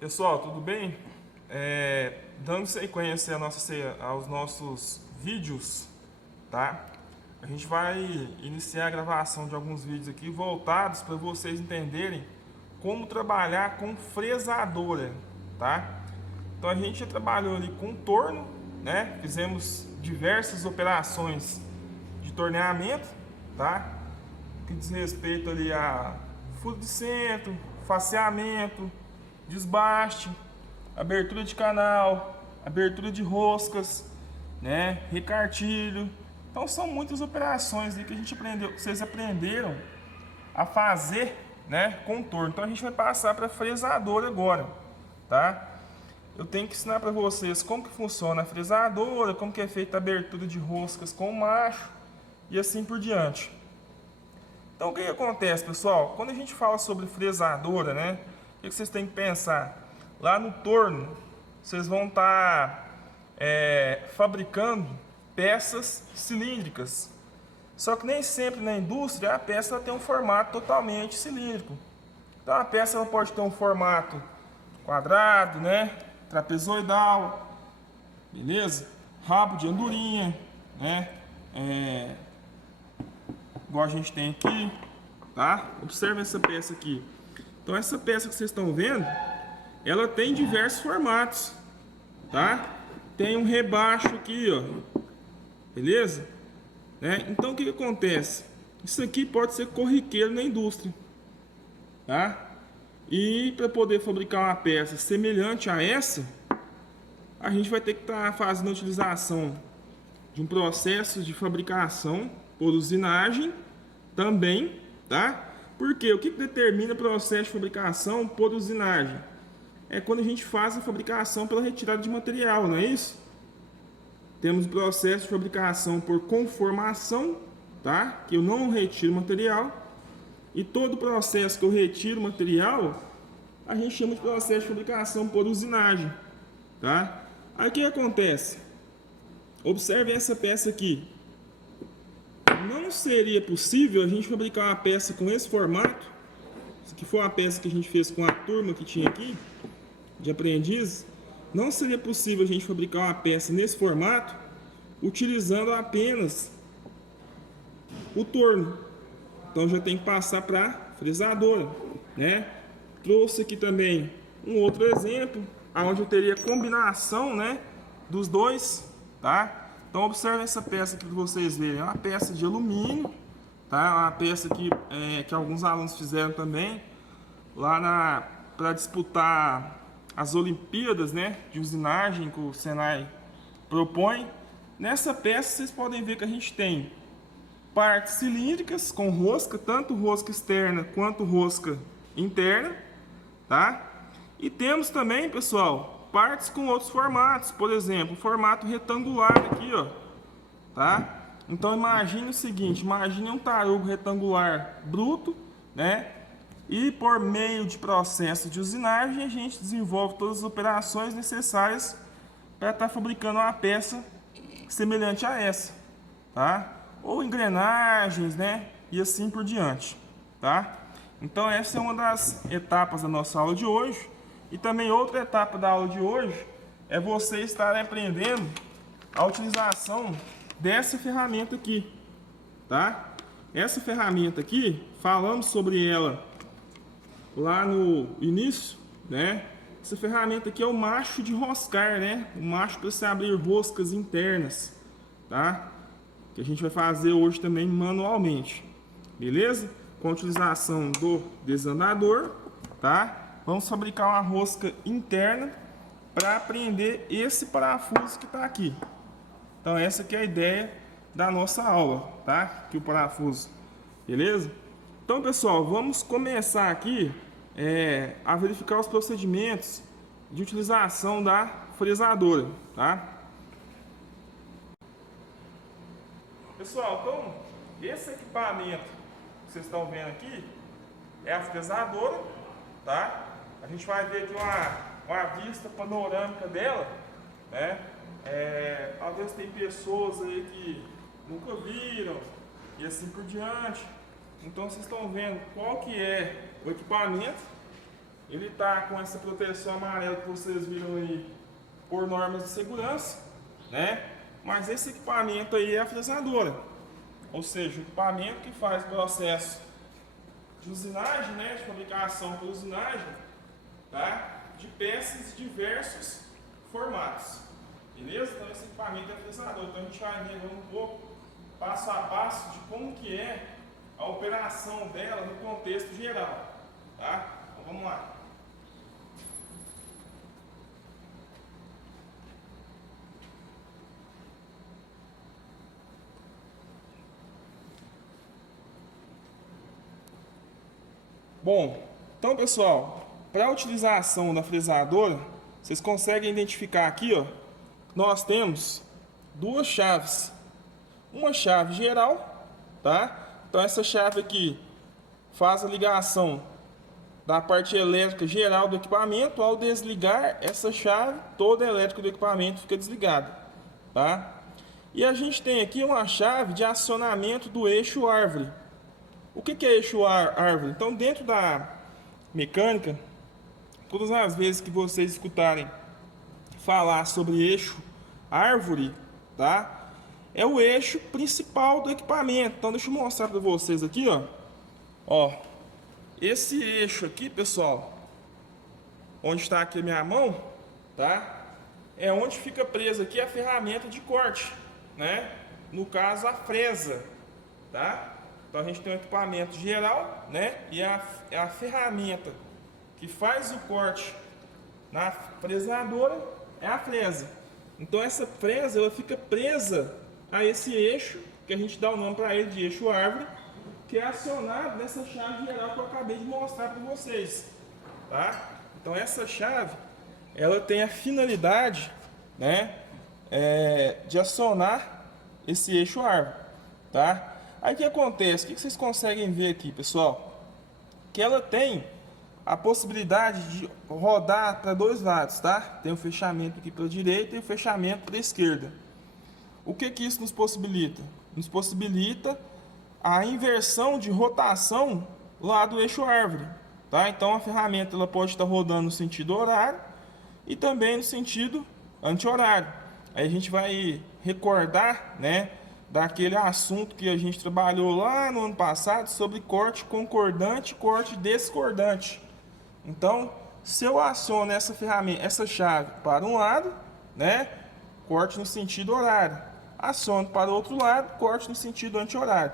Pessoal, tudo bem? Dando sequência aos nossos vídeos, tá? A gente vai iniciar a gravação de alguns vídeos aqui voltados para vocês entenderem como trabalhar com fresadora, tá? Então a gente já trabalhou ali com torno, né? Fizemos diversas operações de torneamento, tá? Que diz respeito ali a furo de centro, faceamento, desbaste, abertura de canal, abertura de roscas, né, recartilho. Então são muitas operações aí que a gente aprendeu, que vocês aprenderam a fazer, né, com torno. Então a gente vai passar para fresadora agora, tá? Eu tenho que ensinar para vocês como que funciona a fresadora, como que é feita a abertura de roscas com o macho e assim por diante. Então o que acontece, pessoal? Quando a gente fala sobre fresadora, né? O que vocês têm que pensar? Lá no torno, vocês vão estar fabricando peças cilíndricas. Só que nem sempre na indústria a peça tem um formato totalmente cilíndrico. Então a peça ela pode ter um formato quadrado, né? Trapezoidal, beleza? Rabo de andorinha, né? Igual a gente tem aqui, tá? Observe essa peça aqui. Então essa peça que vocês estão vendo, ela tem diversos formatos, tá? Tem um rebaixo aqui, ó, beleza? Né? Então o que acontece? Isso aqui pode ser corriqueiro na indústria, tá? E para poder fabricar uma peça semelhante a essa, a gente vai ter que estar fazendo a utilização de um processo de fabricação por usinagem também, tá? Porque o que determina o processo de fabricação por usinagem? É quando a gente faz a fabricação pela retirada de material, não é isso? Temos o processo de fabricação por conformação, tá? Que eu não retiro material. E todo o processo que eu retiro material, a gente chama de processo de fabricação por usinagem, tá? Aí o que acontece? Observem essa peça aqui. Não seria possível a gente fabricar uma peça com esse formato. Isso aqui foi uma peça que a gente fez com a turma que tinha aqui, de aprendizes. Não seria possível a gente fabricar uma peça nesse formato utilizando apenas o torno. Então já tem que passar para fresadora, né? Trouxe aqui também um outro exemplo, onde eu teria combinação, né, dos dois, tá? Então observe essa peça aqui para vocês verem. É uma peça de alumínio, tá? É uma peça que alguns alunos fizeram também lá para disputar as Olimpíadas, né, de usinagem que o Senai propõe. Nessa peça vocês podem ver que a gente tem partes cilíndricas com rosca, tanto rosca externa quanto rosca interna, tá? E temos também, pessoal, partes com outros formatos, por exemplo, formato retangular aqui, ó, tá? Então imagine o seguinte, imagine um tarugo retangular bruto, né? E por meio de processo de usinagem a gente desenvolve todas as operações necessárias para estar fabricando uma peça semelhante a essa, tá? Ou engrenagens, né? E assim por diante, tá? Então essa é uma das etapas da nossa aula de hoje. E também outra etapa da aula de hoje é você estar aprendendo a utilização dessa ferramenta aqui, tá? Essa ferramenta aqui, falamos sobre ela lá no início, né? Essa ferramenta aqui é o macho de roscar, né? O macho para se abrir roscas internas, tá? Que a gente vai fazer hoje também manualmente, beleza? Com a utilização do desandador, tá? Vamos fabricar uma rosca interna para prender esse parafuso que está aqui. Então essa aqui é a ideia da nossa aula, tá? Aqui o parafuso, beleza? Então pessoal, vamos começar aqui a verificar os procedimentos de utilização da fresadora, tá? Pessoal, então esse equipamento que vocês estão vendo aqui é a fresadora, tá? A gente vai ver aqui uma vista panorâmica dela, né? Talvez tem pessoas aí que nunca viram e assim por diante. Então vocês estão vendo qual que é o equipamento, Ele tá com essa proteção amarela que vocês viram aí por normas de segurança, né? Mas esse equipamento aí é a fresadora, ou seja, o equipamento que faz o processo de usinagem, né, de fabricação por usinagem, tá? De peças de diversos formatos, beleza? Então esse equipamento é fresador. Então a gente vai ver agora um pouco, passo a passo, de como que é a operação dela no contexto geral, tá? Então vamos lá. Bom, então pessoal, para a utilização da fresadora, vocês conseguem identificar aqui, ó, nós temos duas chaves. Uma chave geral, tá? Então essa chave aqui faz a ligação da parte elétrica geral do equipamento. Ao desligar essa chave, toda a elétrica do equipamento fica desligada, tá? E a gente tem aqui uma chave de acionamento do eixo árvore. O que é eixo árvore? Então, dentro da mecânica, todas as vezes que vocês escutarem falar sobre eixo árvore, tá? É o eixo principal do equipamento. Então, deixa eu mostrar para vocês aqui, ó. Ó, esse eixo aqui, pessoal, onde está aqui a minha mão, tá? É onde fica presa aqui a ferramenta de corte, né? No caso, a fresa, tá? Então a gente tem um equipamento geral, né? E a ferramenta que faz o corte na fresadora é a fresa. Então essa fresa ela fica presa a esse eixo, que a gente dá o nome para ele de eixo árvore, que é acionado nessa chave geral que eu acabei de mostrar para vocês, tá? Então essa chave ela tem a finalidade, né? De acionar esse eixo árvore, tá? Aí o que acontece? O que vocês conseguem ver aqui, pessoal? Que ela tem a possibilidade de rodar para dois lados, tá? Tem o fechamento aqui para a direita e o fechamento para a esquerda. O que isso nos possibilita? Nos possibilita a inversão de rotação lá do eixo árvore, tá? Então a ferramenta ela pode estar rodando no sentido horário e também no sentido anti-horário. Aí a gente vai recordar, né, daquele assunto que a gente trabalhou lá no ano passado sobre corte concordante e corte discordante. Então, se eu aciono essa ferramenta, essa chave para um lado, né, corte no sentido horário. Aciono para o outro lado, corte no sentido anti-horário.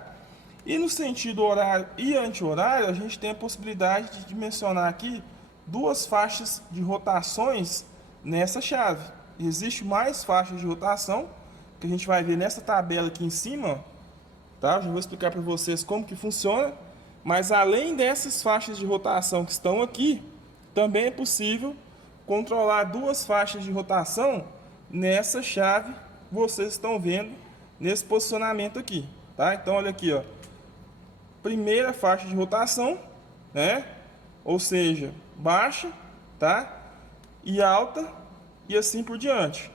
E no sentido horário e anti-horário, a gente tem a possibilidade de dimensionar aqui duas faixas de rotações nessa chave. Existe mais faixas de rotação, que a gente vai ver nessa tabela aqui em cima, tá? Eu já vou explicar para vocês como que funciona, mas além dessas faixas de rotação que estão aqui, também é possível controlar duas faixas de rotação nessa chave que vocês estão vendo nesse posicionamento aqui, tá? Então olha aqui, ó, primeira faixa de rotação, né? Ou seja, baixa, tá? E alta e assim por diante,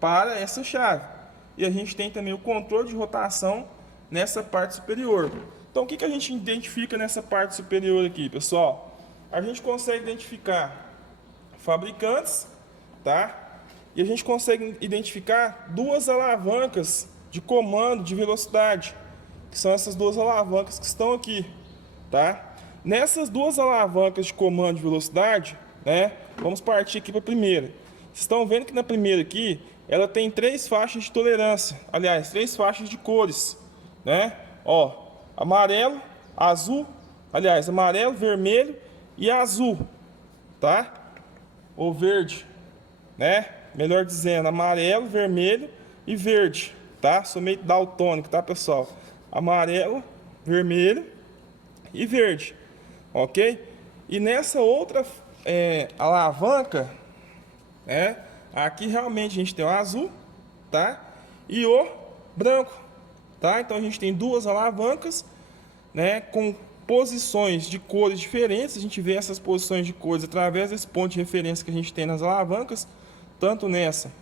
para essa chave. E a gente tem também o controle de rotação nessa parte superior. Então o que a gente identifica nessa parte superior aqui, pessoal? A gente consegue identificar fabricantes, tá? E a gente consegue identificar duas alavancas de comando de velocidade, que são essas duas alavancas que estão aqui, tá? Nessas duas alavancas de comando de velocidade, né? Vamos partir aqui para a primeira. Vocês estão vendo que na primeira aqui ela tem três faixas de tolerância, aliás, três faixas de cores, né? Ó, amarelo, azul, aliás, amarelo, vermelho e azul, tá? Ou verde, né? Melhor dizendo, amarelo, vermelho e verde, tá? Sou meio daltônico, tá, pessoal? Amarelo, vermelho e verde, ok? E nessa outra alavanca, né? Aqui realmente a gente tem o azul, tá? E o branco, tá? Então a gente tem duas alavancas, né? Com posições de cores diferentes. A gente vê essas posições de cores através desse ponto de referência que a gente tem nas alavancas, tanto nessa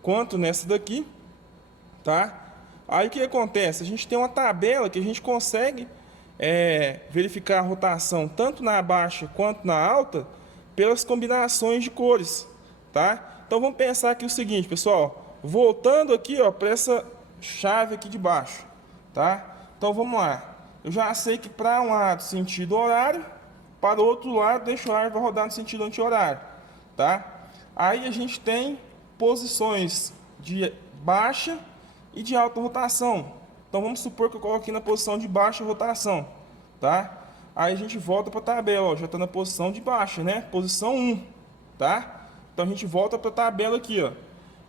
quanto nessa daqui, tá? Aí o que acontece? A gente tem uma tabela que a gente consegue verificar a rotação tanto na baixa quanto na alta pelas combinações de cores, tá? Então vamos pensar aqui o seguinte, pessoal, voltando aqui, ó, para essa chave aqui de baixo, tá? Então vamos lá. Eu já sei que para um lado sentido horário, para o outro lado deixa o horário vai rodar no sentido anti-horário, tá? Aí a gente tem posições de baixa e de alta rotação. Então vamos supor que eu coloquei na posição de baixa rotação, tá? Aí a gente volta para a tabela, ó, já está na posição de baixa, né? Posição 1, tá? Então a gente volta para a tabela aqui, ó.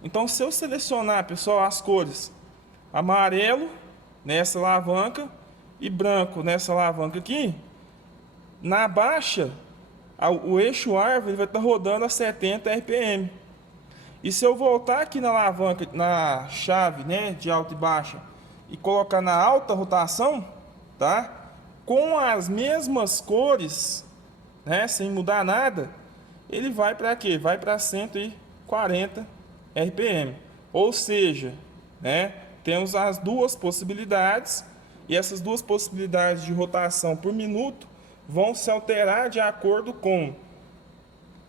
Então se eu selecionar, pessoal, as cores amarelo nessa alavanca e branco nessa alavanca aqui, na baixa, o eixo árvore vai estar rodando a 70 RPM. E se eu voltar aqui na alavanca, na chave, né, de alta e baixa, e colocar na alta rotação, tá? Com as mesmas cores, né, sem mudar nada, ele vai para quê? Vai para 140 RPM. Ou seja, né, temos as duas possibilidades, e essas duas possibilidades de rotação por minuto vão se alterar de acordo com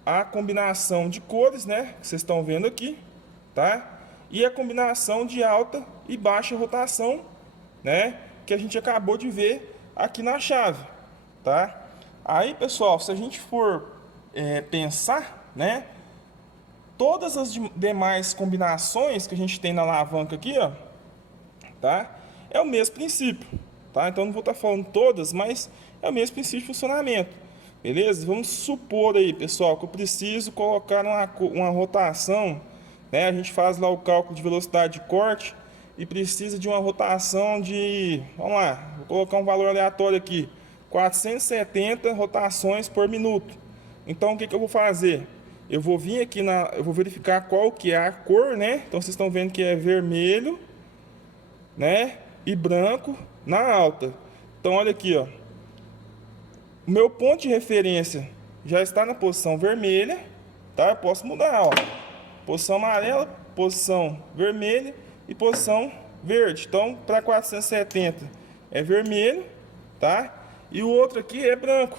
a combinação de cores, né, que vocês estão vendo aqui, tá? E a combinação de alta e baixa rotação, né, que a gente acabou de ver aqui na chave, tá? Aí, pessoal, se a gente for pensar, né, todas as demais combinações que a gente tem na alavanca aqui, ó, tá? É o mesmo princípio, tá? Então não vou estar falando todas, mas é o mesmo princípio de funcionamento, beleza? Vamos supor aí, pessoal, que eu preciso colocar uma rotação, né? A gente faz lá o cálculo de velocidade de corte e precisa de uma rotação de, vamos lá, vou colocar um valor aleatório aqui, 470 rotações por minuto. Então o que eu vou fazer? Eu vou vir aqui eu vou verificar qual que é a cor, né? Então vocês estão vendo que é vermelho, né, e branco na alta. Então olha aqui, ó. O meu ponto de referência já está na posição vermelha, tá? Eu posso mudar, ó. Posição amarela, posição vermelha e posição verde. Então, para 470 é vermelho, tá? E o outro aqui é branco.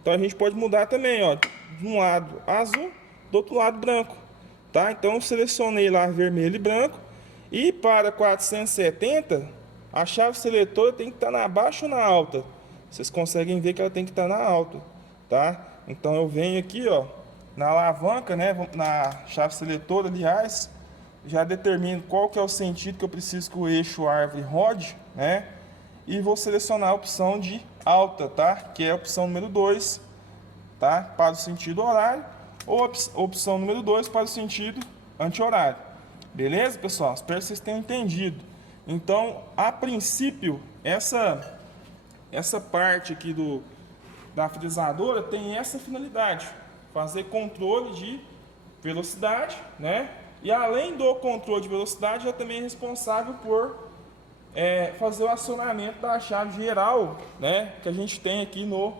Então a gente pode mudar também, ó. De um lado azul, do outro lado branco, tá? Então eu selecionei lá vermelho e branco. E para 470, a chave seletora tem que estar na baixa ou na alta. Vocês conseguem ver que ela tem que estar na alta, tá? Então eu venho aqui, ó, na alavanca, né, na chave seletora, aliás, já determino qual que é o sentido que eu preciso que o eixo árvore rode, né? E vou selecionar a opção de alta, tá? Que é a opção número 2, tá? Para o sentido horário, ou a opção número 2 para o sentido anti-horário. Beleza, pessoal? Espero que vocês tenham entendido. Então, a princípio, essa parte aqui da frisadora tem essa finalidade: fazer controle de velocidade, né? E além do controle de velocidade, ela também é responsável por fazer o acionamento da chave geral, né, que a gente tem aqui no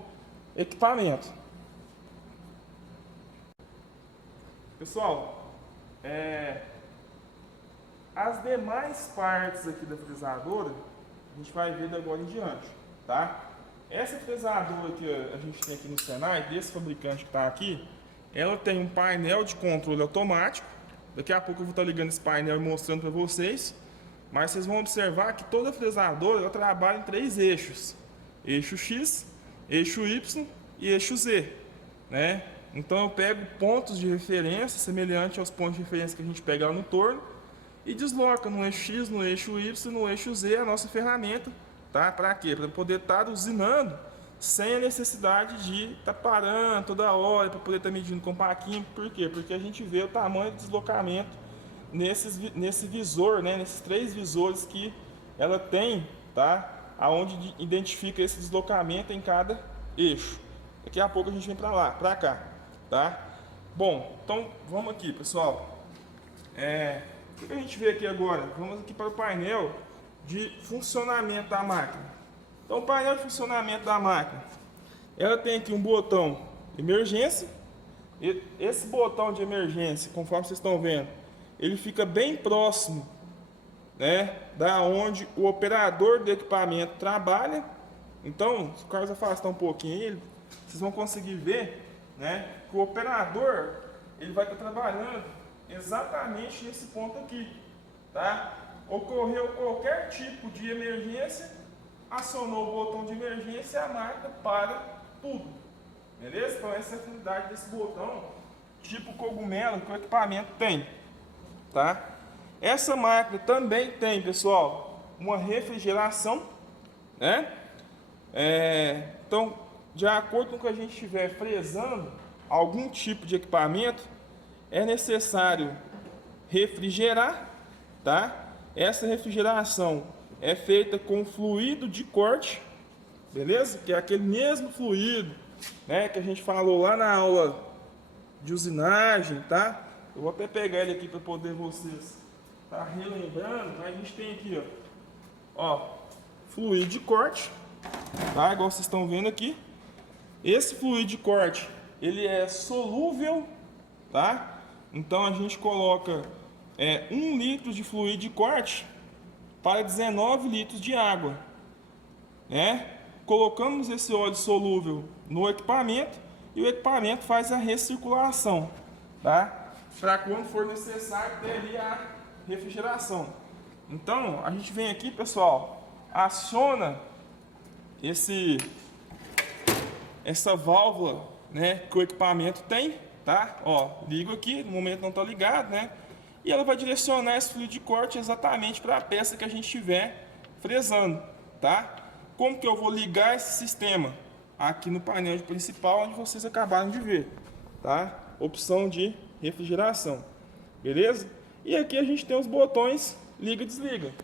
equipamento. Pessoal, as demais partes aqui da frisadora a gente vai ver de agora em diante, tá? Essa frisadora que a gente tem aqui no Senai, desse fabricante que está aqui, ela tem um painel de controle automático. Daqui a pouco eu vou estar ligando esse painel e mostrando para vocês. Mas vocês vão observar que toda frisadora ela trabalha em 3 eixos: eixo X, eixo Y e eixo Z, né? Então eu pego pontos de referência semelhante aos pontos de referência que a gente pega lá no torno e desloca no eixo X, no eixo Y e no eixo Z a nossa ferramenta, tá? Para quê? Para poder estar usinando sem a necessidade de estar parando toda hora, para poder estar medindo com paquinho. Por quê? Porque a gente vê o tamanho do deslocamento nesse visor, né? Nesses 3 visores que ela tem, tá? Aonde identifica esse deslocamento em cada eixo. Daqui a pouco a gente vem para lá, para cá, tá? Bom, então vamos aqui, pessoal. O que a gente vê aqui agora? Vamos aqui para o painel de funcionamento da máquina. Então, o painel de funcionamento da máquina, ela tem aqui um botão emergência. E esse botão de emergência, conforme vocês estão vendo, ele fica bem próximo, né, da onde o operador do equipamento trabalha. Então, se o Carlos afastar um pouquinho ele, vocês vão conseguir ver né, que o operador ele vai estar trabalhando exatamente nesse ponto aqui, tá? Ocorreu qualquer tipo de emergência, acionou o botão de emergência e a máquina para tudo, beleza? Então essa é a finalidade desse botão tipo cogumelo que o equipamento tem, tá? Essa máquina também tem, pessoal, uma refrigeração, né? Então, de acordo com o que a gente estiver fresando algum tipo de equipamento, é necessário refrigerar, tá? Essa refrigeração é feita com fluido de corte, beleza? Que é aquele mesmo fluido, né, que a gente falou lá na aula de usinagem, tá? Eu vou até pegar ele aqui para poder vocês estar relembrando. A gente tem aqui, ó, fluido de corte, tá? Igual vocês estão vendo aqui. Esse fluido de corte, ele é solúvel, tá? Então a gente coloca 1 litro de fluido de corte para 19 litros de água, né? Colocamos esse óleo solúvel no equipamento e o equipamento faz a recirculação, tá? Para quando for necessário ter ali a refrigeração. Então a gente vem aqui, pessoal, aciona essa válvula, né, que o equipamento tem, tá? Ó, ligo aqui, no momento não está ligado, né? E ela vai direcionar esse fluido de corte exatamente para a peça que a gente estiver fresando, tá? Como que eu vou ligar esse sistema? Aqui no painel principal, onde vocês acabaram de ver, tá? Opção de refrigeração, beleza? E aqui a gente tem os botões liga e desliga,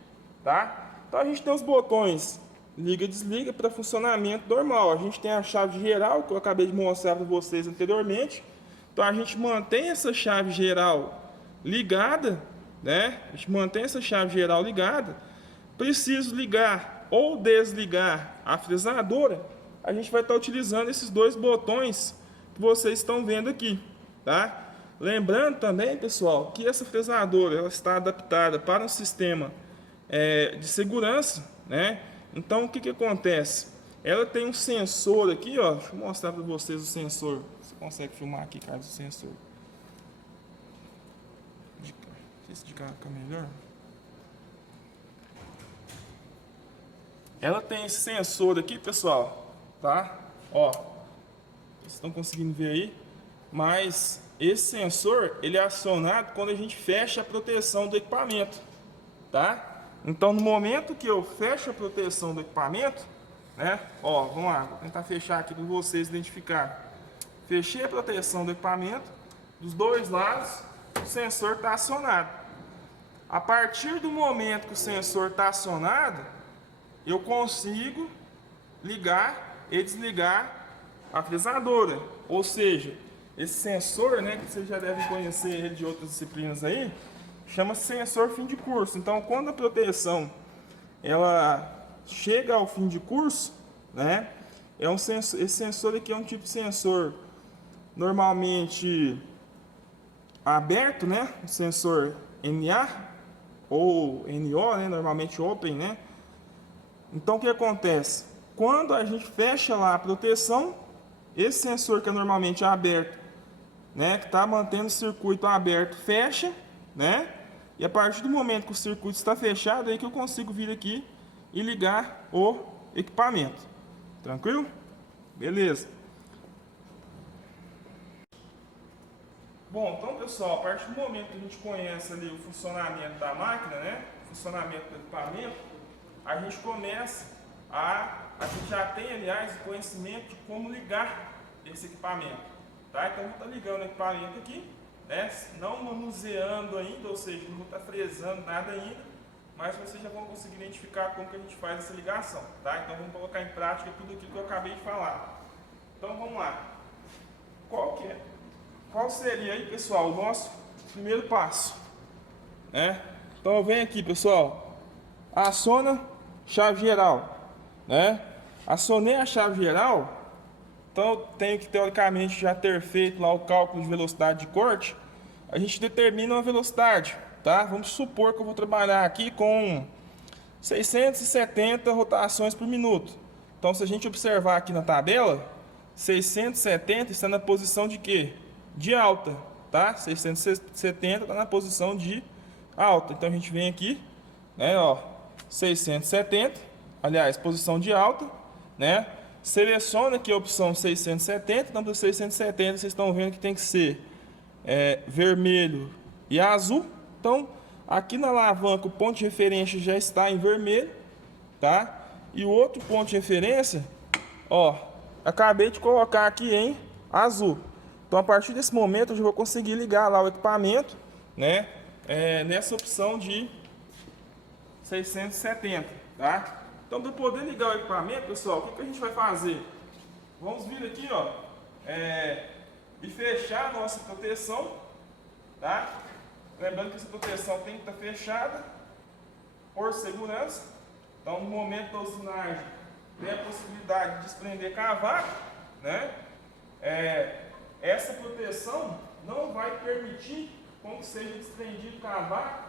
tá? Então a gente tem os botões liga e desliga para funcionamento normal. A gente tem a chave geral, que eu acabei de mostrar para vocês anteriormente. Então a gente mantém essa chave geral ligada, né? A gente mantém essa chave geral ligada. Preciso ligar ou desligar a fresadora, a gente vai estar utilizando esses dois botões que vocês estão vendo aqui, tá? Lembrando também, pessoal, que essa fresadora ela está adaptada para um sistema de segurança, né? Então o que que acontece? Ela tem um sensor aqui, ó. Deixa eu mostrar para vocês o sensor. Você consegue filmar aqui, Carlos, o sensor? Esse de cá fica melhor. Ela tem esse sensor aqui, pessoal, tá? Ó, vocês estão conseguindo ver aí? Mas esse sensor, ele é acionado quando a gente fecha a proteção do equipamento, tá? Então, no momento que eu fecho a proteção do equipamento, né? Ó, vamos lá, vou tentar fechar aqui para vocês identificarem. Fechei a proteção do equipamento, dos dois lados, o sensor está acionado. A partir do momento que o sensor está acionado, eu consigo ligar e desligar a fresadora. Ou seja, esse sensor, né, que vocês já devem conhecer ele de outras disciplinas aí, chama-se sensor fim de curso. Então, quando a proteção ela chega ao fim de curso, né, esse sensor aqui é um tipo de sensor normalmente aberto, né, o sensor NA ou NO, né, normalmente open, né. Então o que acontece? Quando a gente fecha lá a proteção, esse sensor que é normalmente aberto, né, que está mantendo o circuito aberto, fecha, né? E a partir do momento que o circuito está fechado, é aí que eu consigo vir aqui e ligar o equipamento. Tranquilo? Beleza. Bom, então pessoal, a partir do momento que a gente conhece ali o funcionamento da máquina, né? O funcionamento do equipamento, a gente começa a gente já tem, aliás, o conhecimento de como ligar esse equipamento, tá? Então, eu vou estar ligando o equipamento aqui, né? Não manuseando ainda, ou seja, não vou estar fresando nada ainda, mas vocês já vão conseguir identificar como que a gente faz essa ligação, tá? Então, vamos colocar em prática tudo aquilo que eu acabei de falar. Então, vamos lá. Qual seria aí, pessoal, o nosso primeiro passo, né? Então, eu venho aqui, pessoal, aciona chave geral, né? Acionei a chave geral, então eu tenho que teoricamente já ter feito lá o cálculo de velocidade de corte. A gente determina uma velocidade, tá? Vamos supor que eu vou trabalhar aqui com 670 rotações por minuto. Então, se a gente observar aqui na tabela, 670 está na posição de quê? De alta, tá? 670 está na posição de alta. Então a gente vem aqui, né, ó, 670, aliás, posição de alta, né? Seleciona aqui a opção 670. Então, para 670, vocês estão vendo que tem que ser vermelho e azul. Então, aqui na alavanca, o ponto de referência já está em vermelho, tá? E o outro ponto de referência, ó, acabei de colocar aqui em azul. Então, a partir desse momento, eu já vou conseguir ligar lá o equipamento, né? Nessa opção de 670, tá? Então, para poder ligar o equipamento, pessoal, o que a gente vai fazer? Vamos vir aqui, ó, e fechar a nossa proteção, tá? Lembrando que essa proteção tem que estar fechada por segurança. Então, no momento da usinagem, tem a possibilidade de desprender cavaco, né? Essa proteção não vai permitir com que seja desprendido cavaco,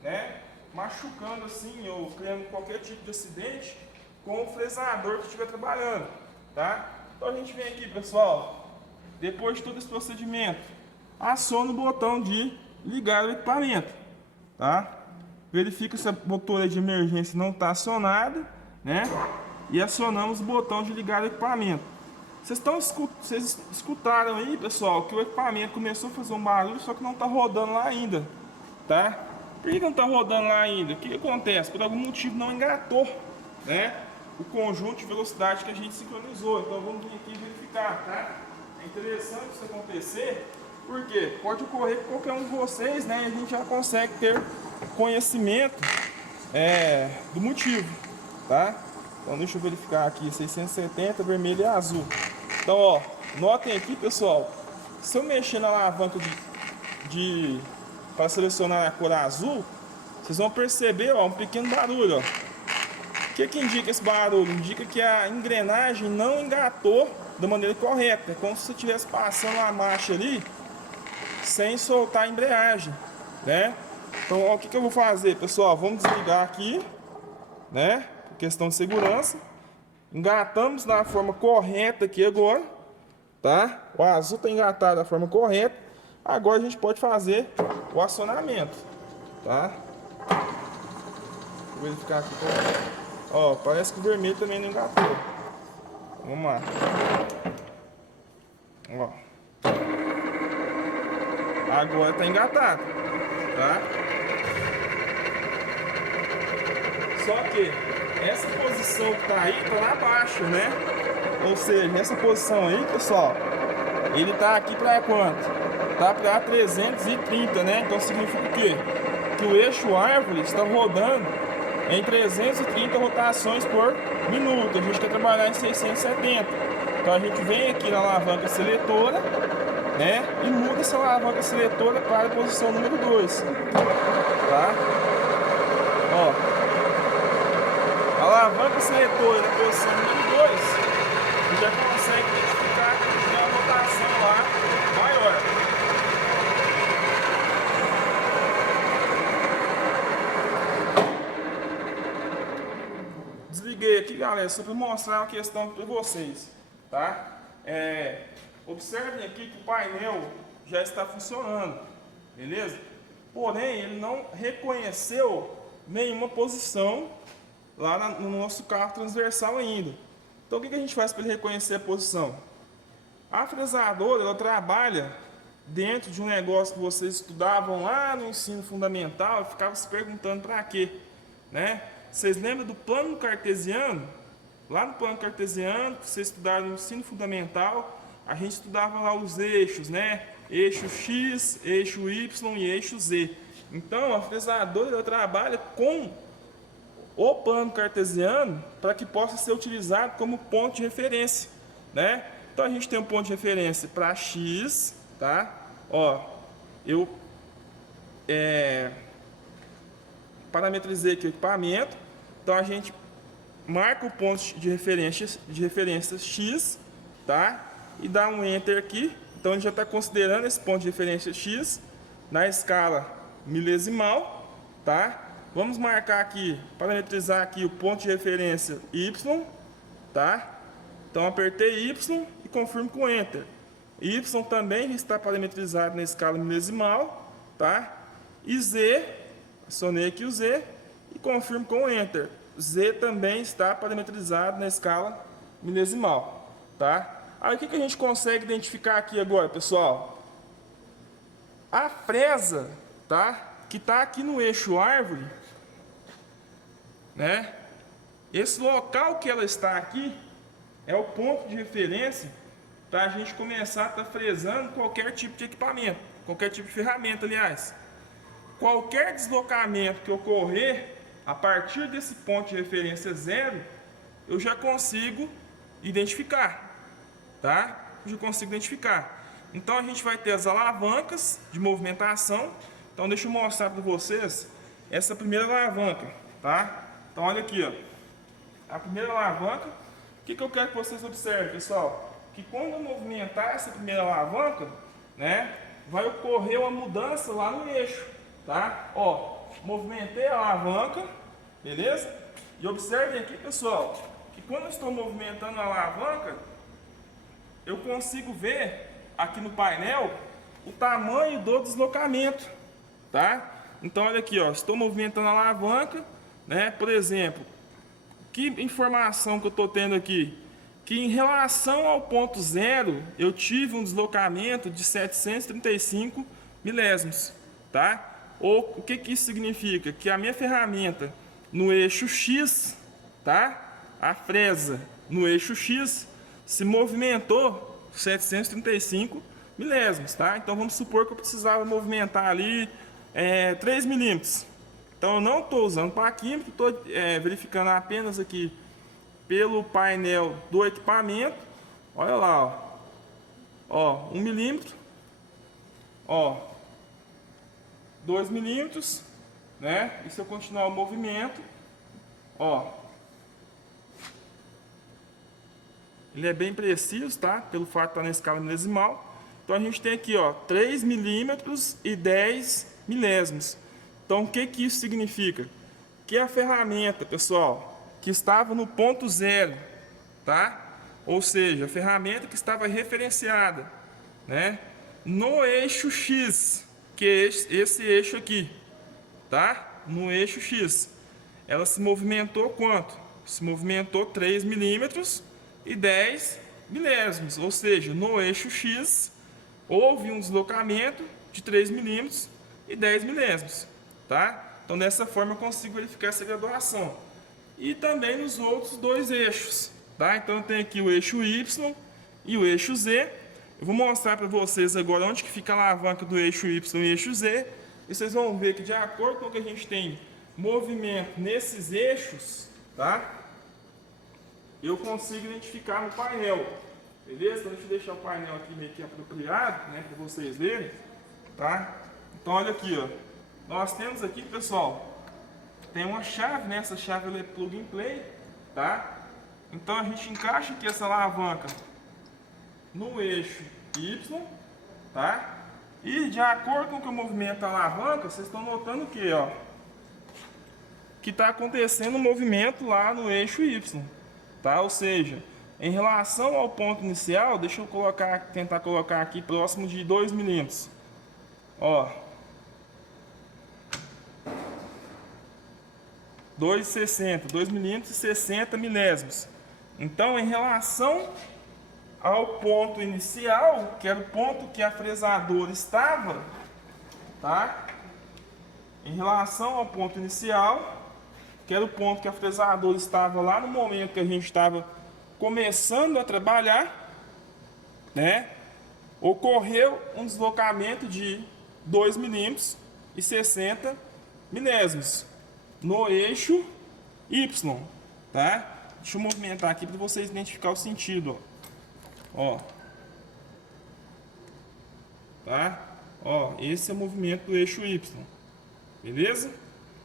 né? Machucando assim ou criando qualquer tipo de acidente com o fresador que estiver trabalhando, tá? Então a gente vem aqui, pessoal, depois de todo esse procedimento, aciona o botão de ligar o equipamento, tá? Verifica se a botoeira de emergência não está acionada, né? E acionamos o botão de ligar o equipamento. Vocês escutaram aí, pessoal, que o equipamento começou a fazer um barulho, só que não está rodando lá ainda, tá? Por que não está rodando lá ainda? O que acontece? Por algum motivo não engatou, né, o conjunto de velocidade que a gente sincronizou. Então vamos vir aqui verificar, tá? É interessante isso acontecer, porque pode ocorrer com qualquer um de vocês, né? E a gente já consegue ter conhecimento do motivo, tá? Então deixa eu verificar aqui, 670, vermelho e azul. Então, ó, notem aqui, pessoal, se eu mexer na alavanca para selecionar a cor azul, vocês vão perceber, ó, um pequeno barulho, ó. O que indica esse barulho? Indica que a engrenagem não engatou da maneira correta. É como se você estivesse passando a marcha ali sem soltar a embreagem, né? Então, ó, o que eu vou fazer, pessoal? Vamos desligar aqui, né? Por questão de segurança. Engatamos da forma correta aqui agora, tá? O azul está engatado da forma correta. Agora a gente pode fazer o acionamento, tá? Vou verificar aqui. Ó, parece que o vermelho também não engatou. Vamos lá. Ó. Agora está engatado, tá? Só que essa posição que está aí está lá abaixo, né? Ou seja, nessa posição aí, pessoal, ele está aqui para quanto? Tá para 330, né? Então significa o quê? Que o eixo árvore está rodando em 330 rotações por minuto. A gente quer trabalhar em 670. Então a gente vem aqui na alavanca seletora, né? E muda essa alavanca seletora para a posição número 2, tá? Ó. A alavanca seletora na posição número 2, você já consegue identificar que tem uma rotação lá maior. Desliguei aqui, galera, só para mostrar uma questão para vocês, tá? Observem aqui que o painel já está funcionando, beleza? Porém, ele não reconheceu nenhuma posição lá no nosso carro transversal ainda. Então o que a gente faz para ele reconhecer a posição? A fresadora, ela trabalha dentro de um negócio que vocês estudavam lá no ensino fundamental e ficavam se perguntando para quê, né? Vocês lembram do plano cartesiano? Lá no plano cartesiano, que vocês estudaram no ensino fundamental, a gente estudava lá os eixos, né? Eixo X, eixo Y e eixo Z. Então a fresadora, ela trabalha com o plano cartesiano para que possa ser utilizado como ponto de referência, né? Então a gente tem um ponto de referência para X, tá? Ó, eu parametrizei aqui o equipamento, então a gente marca o ponto de referência X, tá? E dá um Enter aqui, então a gente já está considerando esse ponto de referência X na escala milesimal, tá? Vamos marcar aqui, parametrizar aqui o ponto de referência Y, tá? Então apertei Y e confirmo com Enter. Y também está parametrizado na escala milesimal, tá? E Z, acionei aqui o Z e confirmo com Enter. Z também está parametrizado na escala milesimal, tá? Aí o que a gente consegue identificar aqui agora, pessoal? A fresa, tá? Que está aqui no eixo árvore, né? Esse local que ela está aqui é o ponto de referência para a gente começar a estar fresando qualquer tipo de equipamento, qualquer tipo de ferramenta, aliás. Qualquer deslocamento que ocorrer a partir desse ponto de referência 0, eu já consigo identificar, tá? Eu já consigo identificar. Então a gente vai ter as alavancas de movimentação. Então deixa eu mostrar para vocês essa primeira alavanca, tá? Então olha aqui, ó. A primeira alavanca. O que eu quero que vocês observem, pessoal? Que quando eu movimentar essa primeira alavanca, né, vai ocorrer uma mudança lá no eixo, tá? Ó, movimentei a alavanca, beleza? E observem aqui, pessoal, que quando eu estou movimentando a alavanca, eu consigo ver aqui no painel o tamanho do deslocamento, tá? Então olha aqui, ó, estou movimentando a alavanca, né? Por exemplo, que informação que eu estou tendo aqui? Que em relação ao ponto 0, eu tive um deslocamento de 735 milésimos, tá? Ou o que isso significa? Que a minha ferramenta no eixo X, tá? A fresa no eixo X se movimentou 735 milésimos, tá? Então vamos supor que eu precisava movimentar ali 3 milímetros. Então eu não estou usando paquímetro, estou verificando apenas aqui pelo painel do equipamento. Olha lá, ó, 1 milímetro, ó, 2 milímetros, né? E se eu continuar o movimento, ó, ele é bem preciso, tá? Pelo fato de estar na escala milesimal. Então a gente tem aqui, ó, 3 milímetros e 10 milésimos. Então o que isso significa? Que a ferramenta, pessoal, que estava no ponto 0, tá? Ou seja, a ferramenta que estava referenciada, né, no eixo X, que é esse eixo aqui, tá? No eixo X, ela se movimentou quanto? Se movimentou 3 milímetros e 10 milésimos, ou seja, no eixo X houve um deslocamento de 3 milímetros e 10 milésimos, tá? Então dessa forma eu consigo verificar essa graduação. E também nos outros dois eixos, tá? Então eu tenho aqui o eixo Y e o eixo Z. Eu vou mostrar para vocês agora onde que fica a alavanca do eixo Y e eixo Z. E vocês vão ver que de acordo com o que a gente tem movimento nesses eixos, tá? Eu consigo identificar no painel, beleza? Então deixa eu deixar o painel aqui meio que apropriado, né, para vocês verem, tá? Então olha aqui, ó. Nós temos aqui, pessoal, tem uma chave, né? Essa chave ela é plug and play, tá? Então a gente encaixa aqui essa alavanca no eixo Y, tá? E de acordo com o que eu movimento a alavanca, vocês estão notando o que, ó? Que está acontecendo um movimento lá no eixo Y, tá? Ou seja, em relação ao ponto inicial, deixa eu tentar colocar aqui próximo de 2 milímetros, ó. 2 milímetros e 60 milésimos. Então, em relação ao ponto inicial, que era o ponto que a fresadora estava, tá? Em relação ao ponto inicial, que era o ponto que a fresadora estava lá no momento que a gente estava começando a trabalhar, né? Ocorreu um deslocamento de 2 milímetros e 60 milésimos no eixo Y, tá? Deixa eu movimentar aqui para vocês identificar o sentido, ó. Tá? Ó, esse é o movimento do eixo Y, beleza?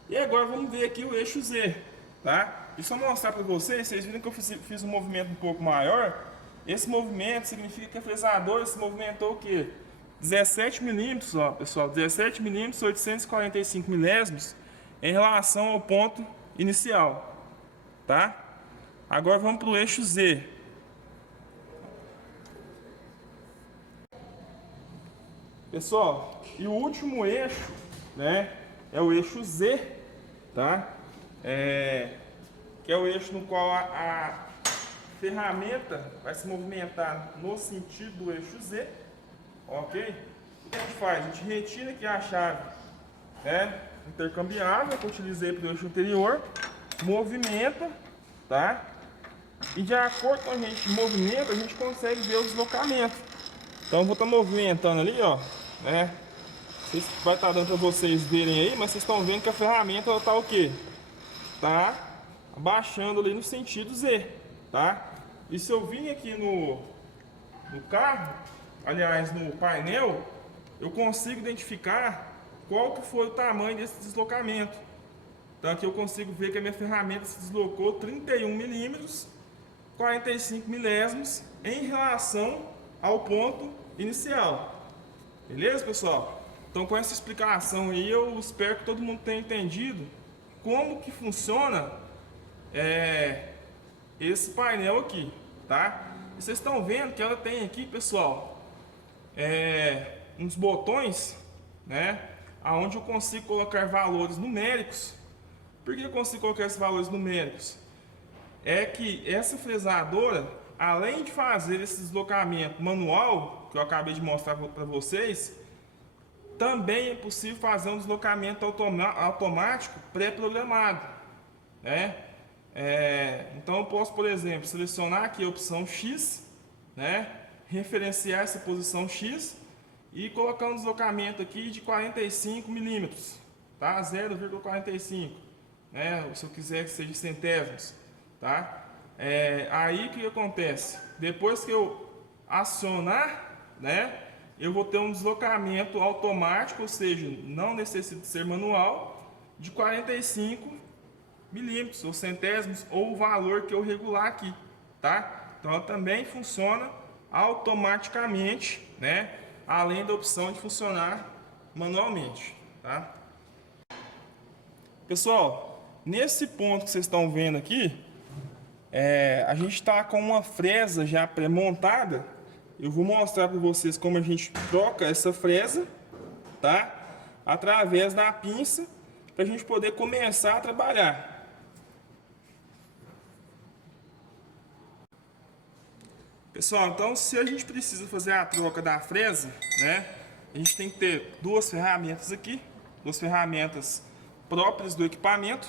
E agora vamos ver aqui o eixo Z, tá? Deixa eu mostrar para vocês viram que eu fiz um movimento um pouco maior. Esse movimento significa que a fresadora se movimentou o quê? 17 milímetros, ó, pessoal, 17 milímetros, 845 milésimos em relação ao ponto inicial, tá? Agora vamos para o eixo Z. Pessoal, e o último eixo, né, é o eixo Z, tá? Que é o eixo no qual a ferramenta vai se movimentar no sentido do eixo Z, ok? O que a gente faz? A gente retira aqui a chave, né, intercambiável que eu utilizei para o eixo anterior, movimenta, tá? E de acordo com a gente movimenta, a gente consegue ver o deslocamento. Então eu vou estar movimentando ali, ó, né? Vai estar dando para vocês verem aí, mas vocês estão vendo que a ferramenta está o quê? Tá abaixando ali no sentido Z, tá? E se eu vim aqui no carro, aliás, no painel, eu consigo identificar qual que foi o tamanho desse deslocamento. Então aqui eu consigo ver que a minha ferramenta se deslocou 31 milímetros, 45 milésimos em relação ao ponto inicial. Beleza, pessoal? Então com essa explicação aí, eu espero que todo mundo tenha entendido como que funciona esse painel aqui, tá? E vocês estão vendo que ela tem aqui, pessoal, uns botões, né, aonde eu consigo colocar valores numéricos. Por que eu consigo colocar esses valores numéricos? É que essa fresadora, além de fazer esse deslocamento manual, que eu acabei de mostrar para vocês, também é possível fazer um deslocamento automático pré-programado, né? Então eu posso, por exemplo, selecionar aqui a opção X, né? Referenciar essa posição X e colocar um deslocamento aqui de 45 milímetros, tá? 0,45, né? Se eu quiser que seja centésimos, tá? Aí o que acontece? Depois que eu acionar, né, eu vou ter um deslocamento automático, ou seja, não necessita ser manual, de 45 milímetros, ou centésimos, ou o valor que eu regular aqui, tá? Então ela também funciona automaticamente, né, além da opção de funcionar manualmente, tá? Pessoal, nesse ponto que vocês estão vendo aqui, a gente está com uma fresa já pré-montada. Eu vou mostrar para vocês como a gente troca essa fresa, tá? Através da pinça, para a gente poder começar a trabalhar. Pessoal, então se a gente precisa fazer a troca da fresa, né? A gente tem que ter duas ferramentas aqui, duas ferramentas próprias do equipamento,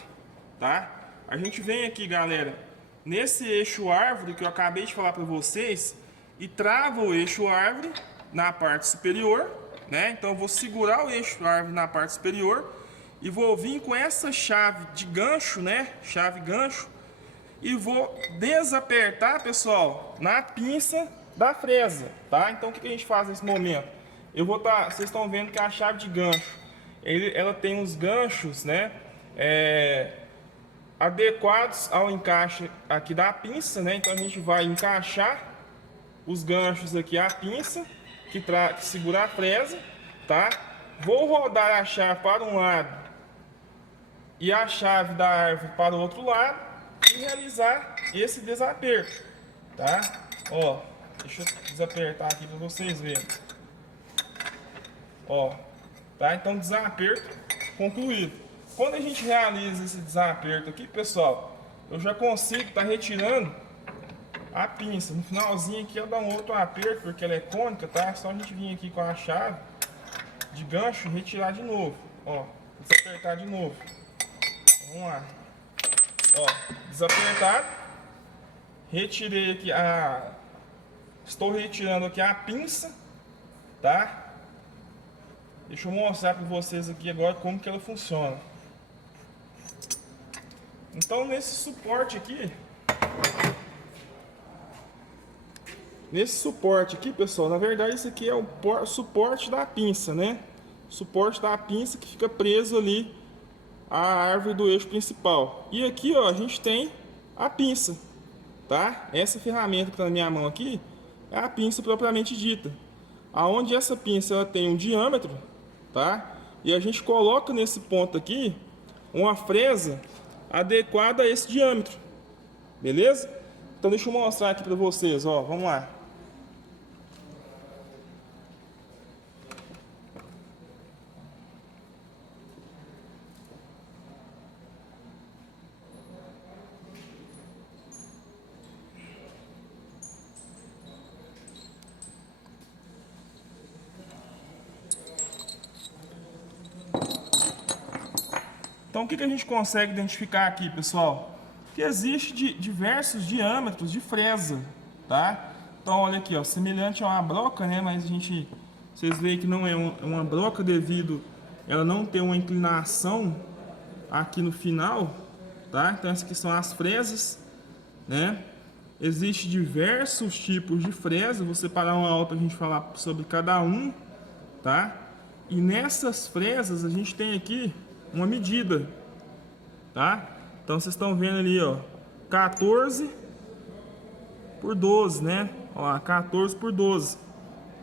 tá? A gente vem aqui, galera, nesse eixo árvore que eu acabei de falar para vocês, e trava o eixo árvore na parte superior, né? Então eu vou segurar o eixo árvore na parte superior e vou vir com essa chave de gancho, né? Chave gancho, e vou desapertar, pessoal, na pinça da fresa, tá? Então o que a gente faz nesse momento? Vocês estão vendo que a chave de gancho, ela tem uns ganchos, né? Adequados ao encaixe aqui da pinça, né? Então a gente vai encaixar os ganchos aqui à pinça que segura a fresa, tá? Vou rodar a chave para um lado e a chave da árvore para o outro lado e realizar esse desaperto, tá? Ó, deixa eu desapertar aqui para vocês verem. Ó, tá? Então desaperto concluído. Quando a gente realiza esse desaperto aqui, pessoal, eu já consigo estar retirando a pinça. No finalzinho aqui eu dou um outro aperto, porque ela é cônica, tá? É só a gente vir aqui com a chave de gancho e retirar de novo. Ó, desapertar de novo. Vamos lá. Ó, desapertado. Retirei aqui estou retirando aqui a pinça, tá? Deixa eu mostrar para vocês aqui agora como que ela funciona. Então nesse suporte aqui, pessoal, na verdade isso aqui é o suporte da pinça, né? Suporte da pinça que fica preso ali à árvore do eixo principal. E aqui, ó, a gente tem a pinça, tá? Essa ferramenta que está na minha mão aqui é a pinça propriamente dita. Aonde essa pinça ela tem um diâmetro, tá? E a gente coloca nesse ponto aqui uma fresa adequada a esse diâmetro, beleza? Então deixa eu mostrar aqui para vocês, ó, vamos lá. Então o que a gente consegue identificar aqui, pessoal? Que existe diversos diâmetros de fresa, tá? Então olha aqui, ó, semelhante a uma broca, né? Mas vocês veem que não é uma broca devido ela não ter uma inclinação aqui no final, tá? Então essas aqui são as fresas, né? Existem diversos tipos de fresa, vou separar uma aula para a gente falar sobre cada um, tá? E nessas fresas a gente tem aqui uma medida, tá? Então vocês estão vendo ali, ó, 14 por 12, né? Ó, 14 por 12,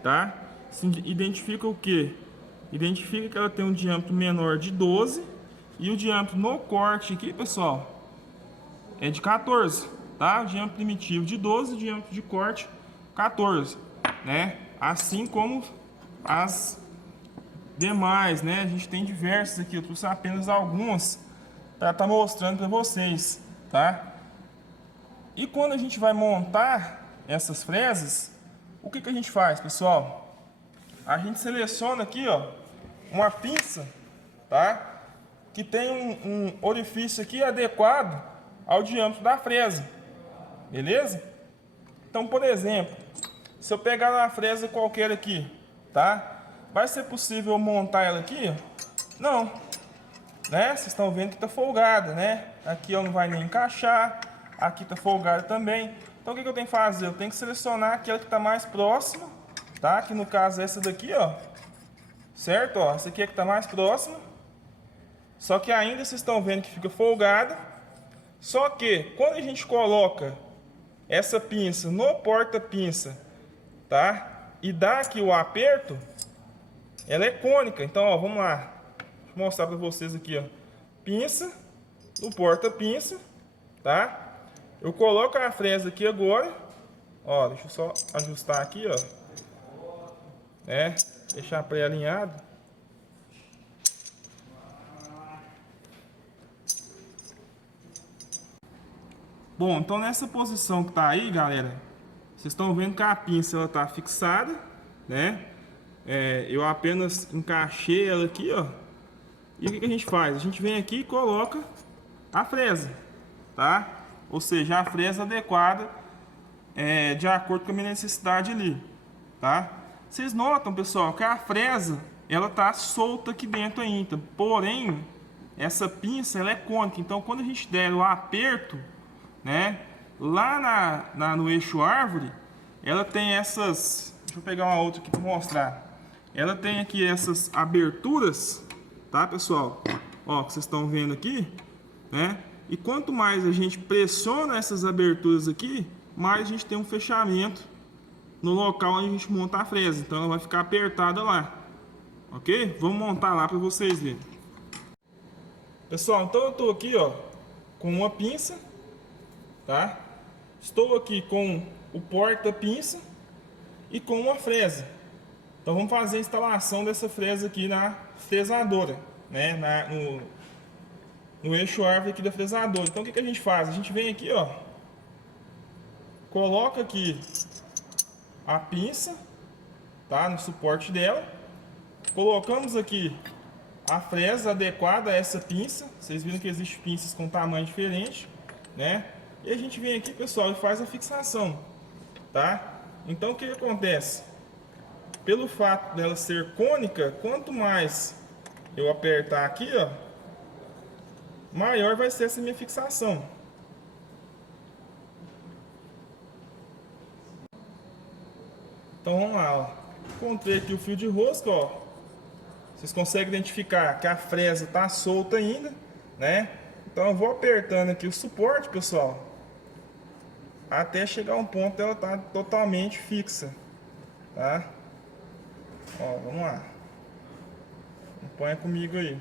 tá? Isso identifica o quê? Identifica que ela tem um diâmetro menor de 12 e o diâmetro no corte aqui, pessoal, é de 14, tá? O diâmetro primitivo de 12, o diâmetro de corte 14, né? Assim como as demais, né? A gente tem diversas aqui, eu trouxe apenas algumas para estar mostrando para vocês, tá? E quando a gente vai montar essas fresas, o que a gente faz, pessoal? A gente seleciona aqui, ó, uma pinça, tá? Que tem um orifício aqui adequado ao diâmetro da fresa, beleza? Então, por exemplo, se eu pegar uma fresa qualquer aqui, tá? Vai ser possível montar ela aqui? Não, né? Vocês estão vendo que tá folgada, né? Aqui ó, não vai nem encaixar, aqui tá folgada também. Então o que eu tenho que fazer? Eu tenho que selecionar aquela que está mais próxima, tá? Que no caso é essa daqui, ó. Certo? Ó, essa aqui é que está mais próxima. Só que ainda vocês estão vendo que fica folgada. Só que quando a gente coloca essa pinça no porta-pinça, tá? E dá aqui o aperto, ela é cônica. Então, ó, vamos lá. Deixa eu mostrar para vocês aqui, ó. Pinça, no porta-pinça, tá? Eu coloco a fresa aqui agora. Ó, deixa eu só ajustar aqui, ó. Né? Deixar pré-alinhado. Bom, então nessa posição que tá aí, galera, vocês estão vendo que a pinça ela tá fixada, né? Eu apenas encaixei ela aqui, ó. E o que a gente faz? A gente vem aqui e coloca a fresa, tá? Ou seja, a fresa adequada de acordo com a minha necessidade ali, tá? Vocês notam, pessoal, que a fresa ela tá solta aqui dentro ainda, porém essa pinça ela é cônica. Então, quando a gente der o aperto, né, lá no eixo árvore, ela tem essas. Deixa eu pegar uma outra aqui para mostrar. Ela tem aqui essas aberturas, tá, pessoal? Ó, que vocês estão vendo aqui, né? E quanto mais a gente pressiona essas aberturas aqui, mais a gente tem um fechamento no local onde a gente monta a fresa. Então ela vai ficar apertada lá, ok? Vamos montar lá para vocês verem. Pessoal, então eu estou aqui, ó, com uma pinça, tá? Estou aqui com o porta-pinça e com uma fresa. Então vamos fazer a instalação dessa fresa aqui na fresadora, né? No eixo árvore aqui da fresadora. Então o que a gente faz? A gente vem aqui, ó, coloca aqui a pinça, tá? No suporte dela. Colocamos aqui a fresa adequada a essa pinça. Vocês viram que existem pinças com tamanho diferente, né? E a gente vem aqui, pessoal, e faz a fixação, tá? Então o que acontece? Pelo fato dela ser cônica, quanto mais eu apertar aqui, ó, maior vai ser essa minha fixação. Então vamos lá, ó. Encontrei aqui o fio de rosca, ó. Vocês conseguem identificar que a fresa está solta ainda, né? Então eu vou apertando aqui o suporte, pessoal, até chegar a um ponto dela tá totalmente fixa, tá? Ó, vamos lá. Acompanha comigo aí.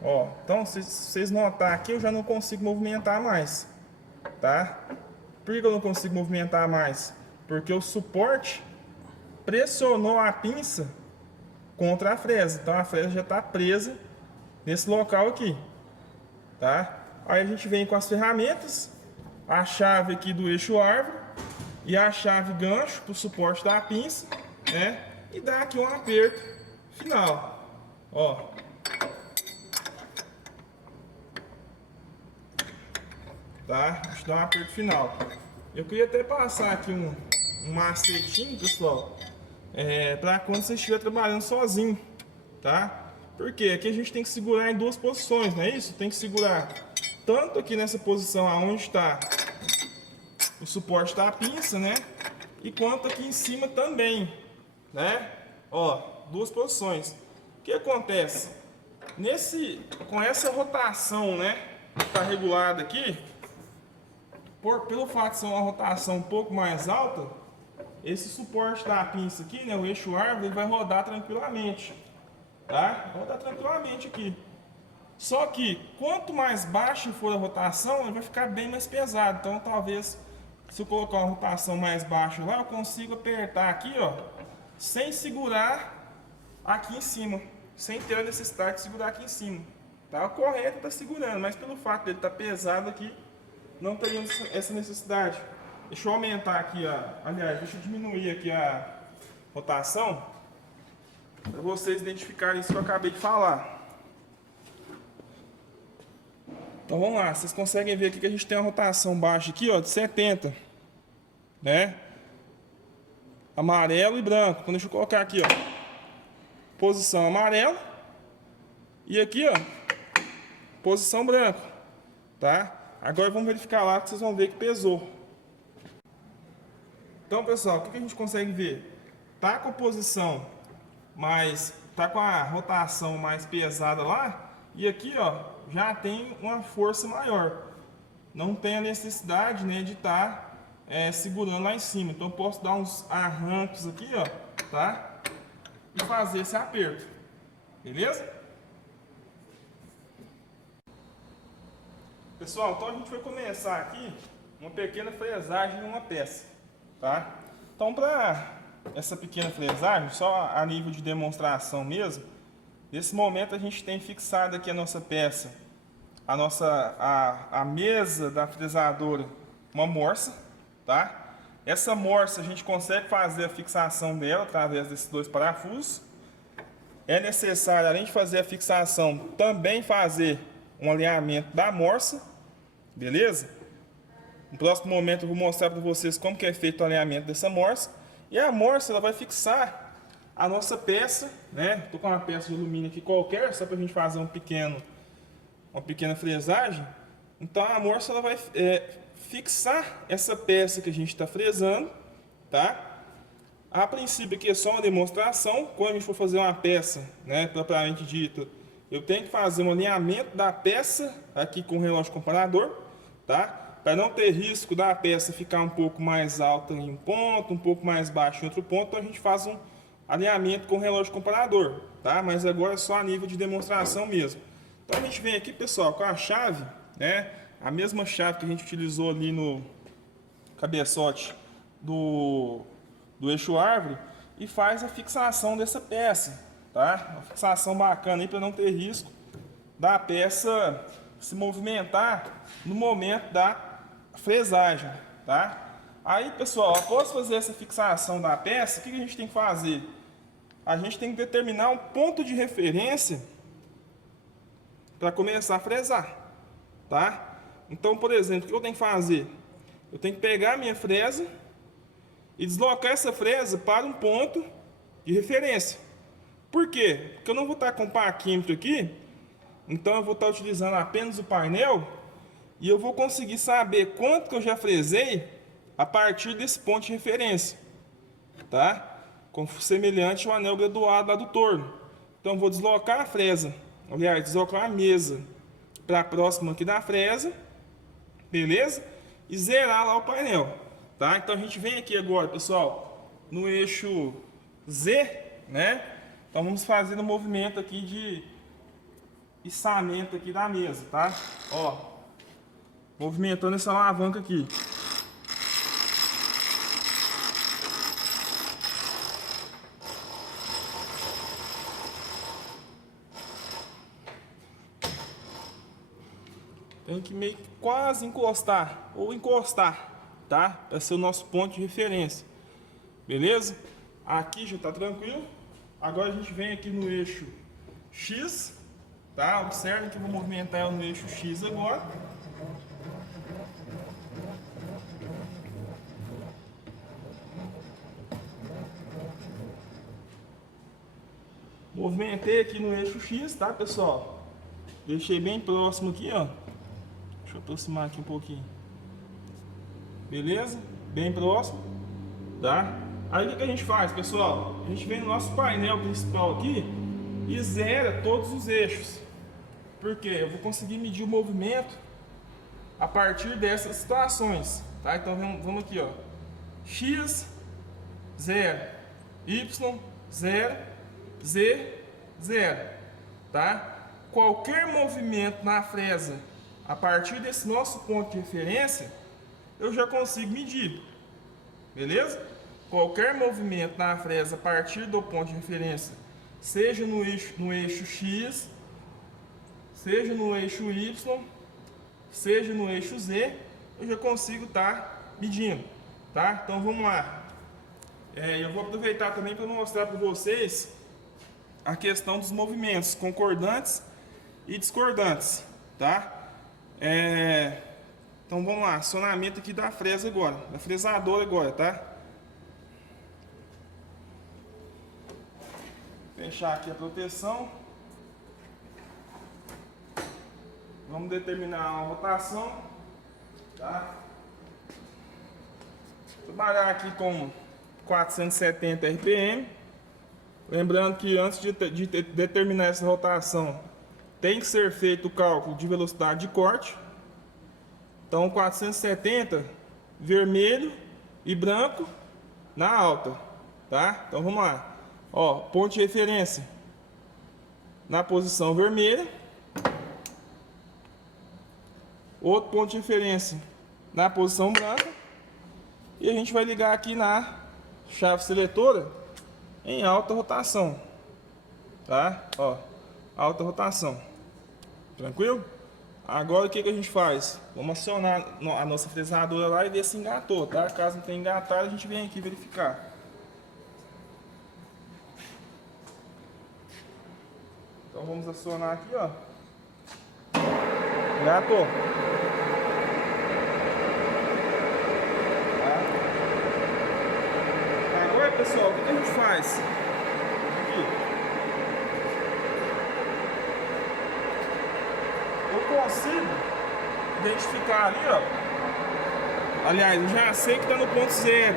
Ó, então se vocês notarem aqui, eu já não consigo movimentar mais, tá? Por que eu não consigo movimentar mais? Porque o suporte pressionou a pinça contra a fresa. Então a fresa já está presa nesse local aqui, tá? Aí a gente vem com as ferramentas, a chave aqui do eixo árvore e a chave gancho para o suporte da pinça, né? E dá aqui um aperto final, Ó. Tá? Deixa eu dar um aperto final. Eu queria até passar aqui um macetinho, pessoal, para quando você estiver trabalhando sozinho, tá? Porque aqui a gente tem que segurar em duas posições, não é isso? Tem que segurar tanto aqui nessa posição aonde está o suporte da pinça, né? E quanto aqui em cima também, né? Ó, duas posições. O que acontece? Com essa rotação, né? Que tá regulada aqui, pelo fato de ser uma rotação um pouco mais alta, esse suporte da pinça aqui, né? O eixo árvore, ele vai rodar tranquilamente, tá? Vai rodar tranquilamente aqui. Só que quanto mais baixa for a rotação, ele vai ficar bem mais pesado. Então talvez, se eu colocar uma rotação mais baixa lá, eu consigo apertar aqui, ó, sem segurar aqui em cima, sem ter a necessidade de segurar aqui em cima, tá? O correto tá segurando, mas pelo fato dele estar pesado aqui, não teria essa necessidade. Deixa eu aumentar aqui, aliás, deixa eu diminuir aqui a rotação, para vocês identificarem isso que eu acabei de falar. Então vamos lá, vocês conseguem ver aqui que a gente tem uma rotação baixa aqui, ó, de 70, né? Amarelo e branco. Então deixa eu colocar aqui, ó, posição amarela e aqui, ó, posição branco, tá? Agora vamos verificar lá que vocês vão ver que pesou. Então, pessoal, o que a gente consegue ver? Tá com a posição mais, tá com a rotação mais pesada lá, e aqui, ó, já tem uma força maior. Não tem a necessidade, né, de estar segurando lá em cima. Então eu posso dar uns arrancos aqui, ó, tá? E fazer esse aperto. Beleza? Pessoal, então a gente vai começar aqui uma pequena fresagem em uma peça, tá? Então para essa pequena fresagem, só a nível de demonstração mesmo, nesse momento a gente tem fixado aqui a nossa peça, a mesa da fresadora, uma morsa, tá? Essa morsa a gente consegue fazer a fixação dela através desses dois parafusos. É necessário, além de fazer a fixação, também fazer um alinhamento da morsa, beleza? No próximo momento eu vou mostrar para vocês como que é feito o alinhamento dessa morsa. E a morsa ela vai fixar a nossa peça, né? Estou com uma peça de alumínio aqui qualquer, só para a gente fazer uma pequena fresagem. Então a morsa ela vai fixar essa peça que a gente está fresando, tá? A princípio aqui é só uma demonstração. Quando a gente for fazer uma peça, né, propriamente dita, eu tenho que fazer um alinhamento da peça aqui com o relógio comparador, tá? Para não ter risco da peça ficar um pouco mais alta em um ponto, um pouco mais baixa em outro ponto, então a gente faz um alinhamento com o relógio comparador, tá? Mas agora é só a nível de demonstração mesmo. Então a gente vem aqui, pessoal, com a chave, né? A mesma chave que a gente utilizou ali no cabeçote do eixo árvore e faz a fixação dessa peça, tá? Uma fixação bacana aí para não ter risco da peça se movimentar no momento da fresagem, tá? Aí, pessoal, após fazer essa fixação da peça, o que a gente tem que fazer? A gente tem que determinar um ponto de referência para começar a fresar, tá? Então, por exemplo, o que eu tenho que fazer? Eu tenho que pegar a minha fresa e deslocar essa fresa para um ponto de referência. Por quê? Porque eu não vou estar com o parquímetro aqui, então eu vou estar utilizando apenas o painel e eu vou conseguir saber quanto que eu já fresei a partir desse ponto de referência, tá? Semelhante ao anel graduado lá do torno. Então eu vou deslocar a fresa, aliás, deslocar a mesa para próximo aqui da fresa, beleza? E zerar lá o painel, tá? Então a gente vem aqui agora, pessoal, no eixo Z, né? Então vamos fazer um movimento aqui de içamento aqui da mesa, tá? Ó, movimentando essa alavanca aqui. Tem que meio que quase encostar, ou encostar, tá? Para ser o nosso ponto de referência. Beleza? Aqui já tá tranquilo. Agora a gente vem aqui no eixo X, tá? Observe que eu vou movimentar ela no eixo X agora. Movimentei aqui no eixo X, tá, pessoal? Deixei bem próximo aqui, ó. Deixa eu aproximar aqui um pouquinho. Beleza? Bem próximo, tá? Aí o que a gente faz, pessoal? A gente vem no nosso painel principal aqui e zera todos os eixos. Por quê? Eu vou conseguir medir o movimento a partir dessas situações, tá? Então vamos aqui, ó. X, 0. Y, 0. Z, 0. Tá? Qualquer movimento na fresa a partir desse nosso ponto de referência, eu já consigo medir. Beleza? Qualquer movimento na fresa a partir do ponto de referência, seja no eixo X, seja no eixo Y, seja no eixo Z, eu já consigo estar medindo, tá? Então vamos lá. Eu vou aproveitar também para mostrar para vocês a questão dos movimentos concordantes e discordantes, tá? Então vamos lá, acionamento aqui da fresa agora, da fresadora agora, tá? Fechar aqui a proteção. Vamos determinar a rotação, tá? Trabalhar aqui com 470 RPM. Lembrando que antes de determinar essa rotação, tem que ser feito o cálculo de velocidade de corte. Então 470, vermelho e branco na alta, tá? Então vamos lá. Ó, ponto de referência na posição vermelha. Outro ponto de referência na posição branca. E a gente vai ligar aqui na chave seletora em alta rotação, tá? Ó, alta rotação. Tranquilo? Agora o que a gente faz? Vamos acionar a nossa fresadora lá e ver se engatou, tá? Caso não tenha engatado, a gente vem aqui verificar. Então vamos acionar aqui, ó. Engatou. Tá? Agora, pessoal, o que a gente faz? Aqui. Eu consigo identificar ali, ó. Aliás, eu já sei que está no ponto zero.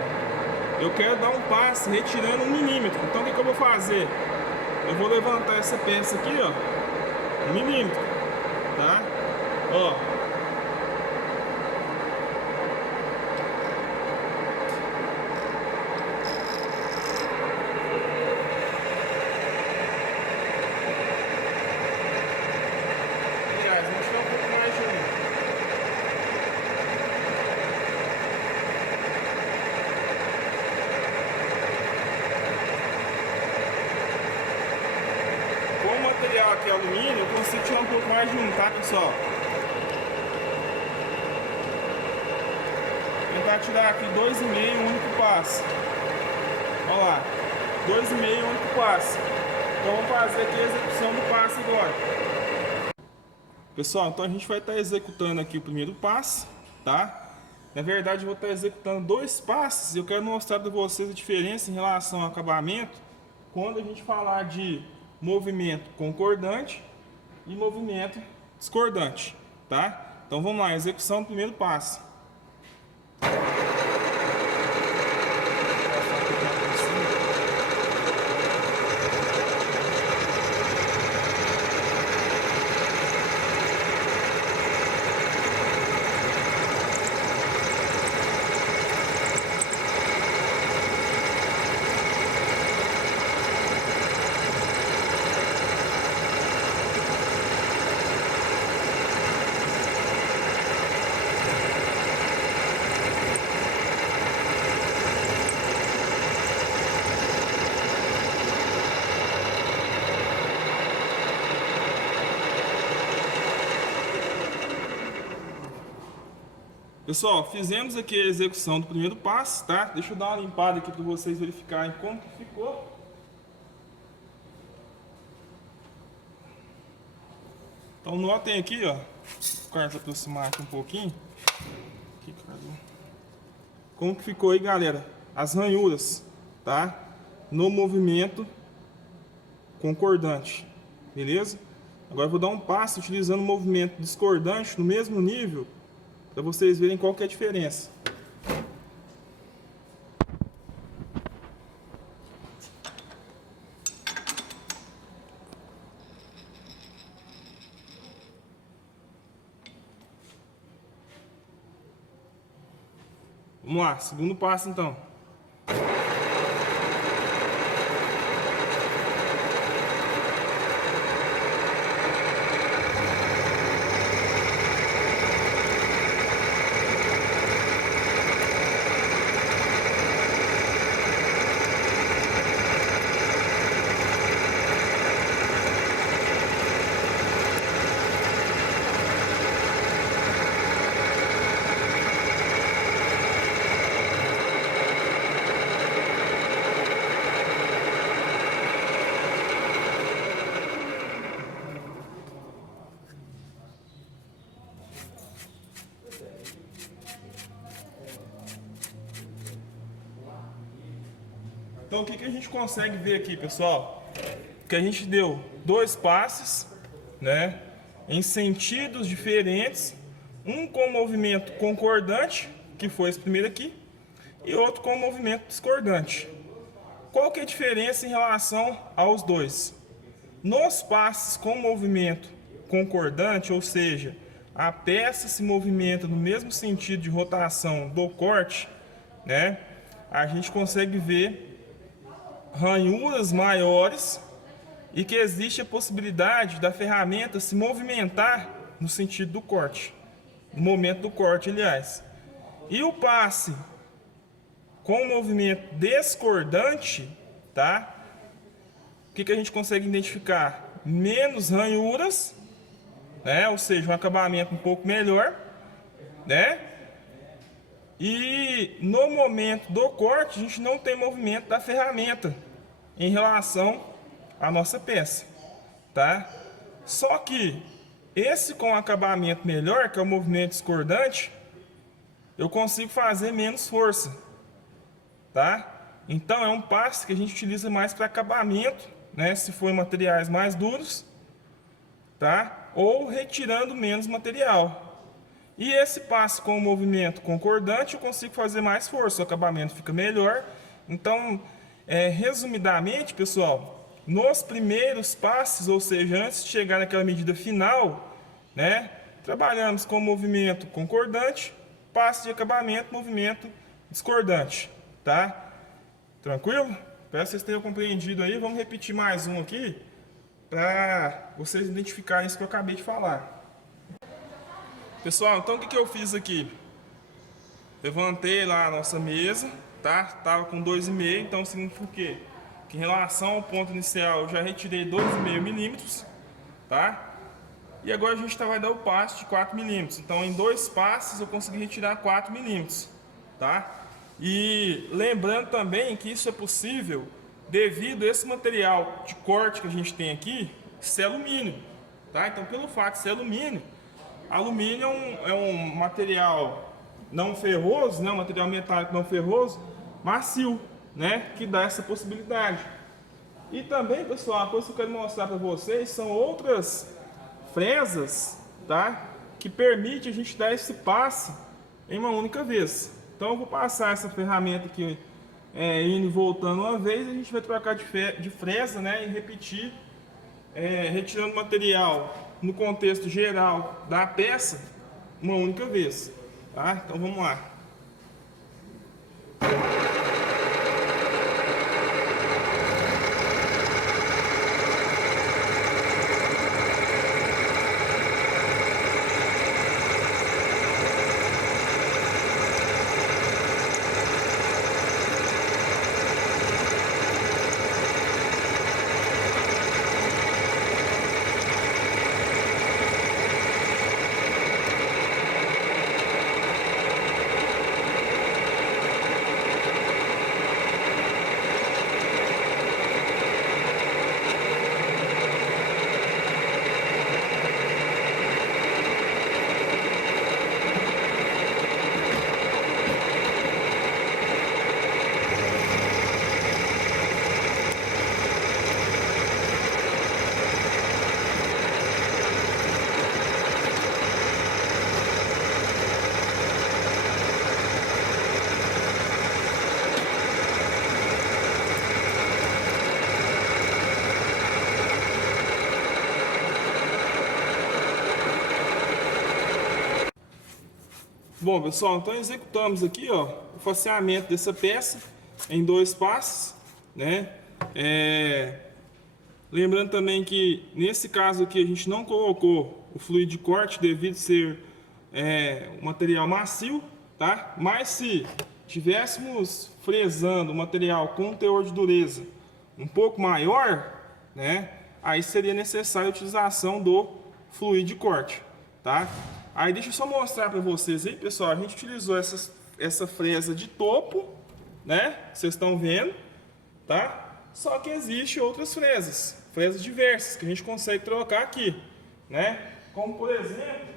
Eu quero dar um passe retirando 1 milímetro. Então o que eu vou fazer? Eu vou levantar essa peça aqui, ó, 1 milímetro, tá? Ó. Aliás, vamos tirar um pouco mais de Com o material aqui alumínio, eu consigo tirar um pouco mais de tá, pessoal? Tentar tirar aqui 2,5, um único passe. Olha lá, 2,5, um único passe. Então vamos fazer aqui a execução do passe agora. Pessoal, então a gente vai estar executando aqui o primeiro passe, tá? Na verdade eu vou estar executando 2 passes e eu quero mostrar para vocês a diferença em relação ao acabamento quando a gente falar de movimento concordante e movimento discordante, tá? Então vamos lá, execução do primeiro passo. Pessoal, fizemos aqui a execução do primeiro passo, tá? Deixa eu dar uma limpada aqui para vocês verificarem como que ficou. Então notem aqui, ó, o Carlos aproximar aqui um pouquinho. Aqui, Carlos. Como que ficou aí, galera? As ranhuras, tá? No movimento concordante, beleza? Agora eu vou dar um passo utilizando o movimento discordante no mesmo nível, para vocês verem qual que é a diferença. Vamos lá, segundo passo então. Então o que a gente consegue ver aqui, pessoal? Que a gente deu dois passes, né, em sentidos diferentes, um com movimento concordante, que foi esse primeiro aqui, e outro com movimento discordante. Qual que é a diferença em relação aos dois? Nos passes com movimento concordante, ou seja, a peça se movimenta no mesmo sentido de rotação do corte, né, a gente consegue ver ranhuras maiores e que existe a possibilidade da ferramenta se movimentar no sentido do corte, no momento do corte, aliás. E o passe com movimento discordante, tá? O que a gente consegue identificar? Menos ranhuras, né? Ou seja, um acabamento um pouco melhor, né? E no momento do corte, a gente não tem movimento da ferramenta em relação à nossa peça, tá? Só que esse com acabamento melhor, que é o movimento discordante, eu consigo fazer menos força, tá? Então é um passe que a gente utiliza mais para acabamento, né? Se for em materiais mais duros, tá? Ou retirando menos material. E esse passe com o movimento concordante eu consigo fazer mais força, o acabamento fica melhor. Então, resumidamente, pessoal, nos primeiros passes, ou seja, antes de chegar naquela medida final, né, trabalhamos com movimento concordante, passe de acabamento, movimento discordante, tá? Tranquilo? Espero que vocês tenham compreendido aí. Vamos repetir mais um aqui, para vocês identificarem isso que eu acabei de falar. Pessoal, então o que eu fiz aqui? Levantei lá a nossa mesa, tá? Tava com 2,5, então significa o quê? Que em relação ao ponto inicial eu já retirei 2,5 milímetros, tá? E agora a gente vai dar o passe de 4 milímetros. Então em dois passes eu consegui retirar 4 milímetros, tá? E lembrando também que isso é possível devido a esse material de corte que a gente tem aqui, ser alumínio, tá? Então pelo fato de ser alumínio é um material não ferroso, né? Um material metálico não ferroso, macio, né? Que dá essa possibilidade. E também, pessoal, uma coisa que eu quero mostrar para vocês são outras fresas, tá? Que permite a gente dar esse passe em uma única vez. Então eu vou passar essa ferramenta aqui indo e voltando uma vez, a gente vai trocar de fresa, né? E repetir, retirando o material no contexto geral da peça uma única vez, tá? Então vamos lá. Bom, pessoal, então executamos aqui, ó, o faceamento dessa peça em 2 passos, né? Lembrando também que nesse caso aqui a gente não colocou o fluido de corte devido ser um material macio, tá? Mas se tivéssemos fresando o material com um teor de dureza um pouco maior, né? Aí seria necessária a utilização do fluido de corte, tá? Aí deixa eu só mostrar para vocês aí, pessoal. A gente utilizou essa fresa de topo, né? Vocês estão vendo, tá? Só que existe outras fresas diversas que a gente consegue trocar aqui, né? Como por exemplo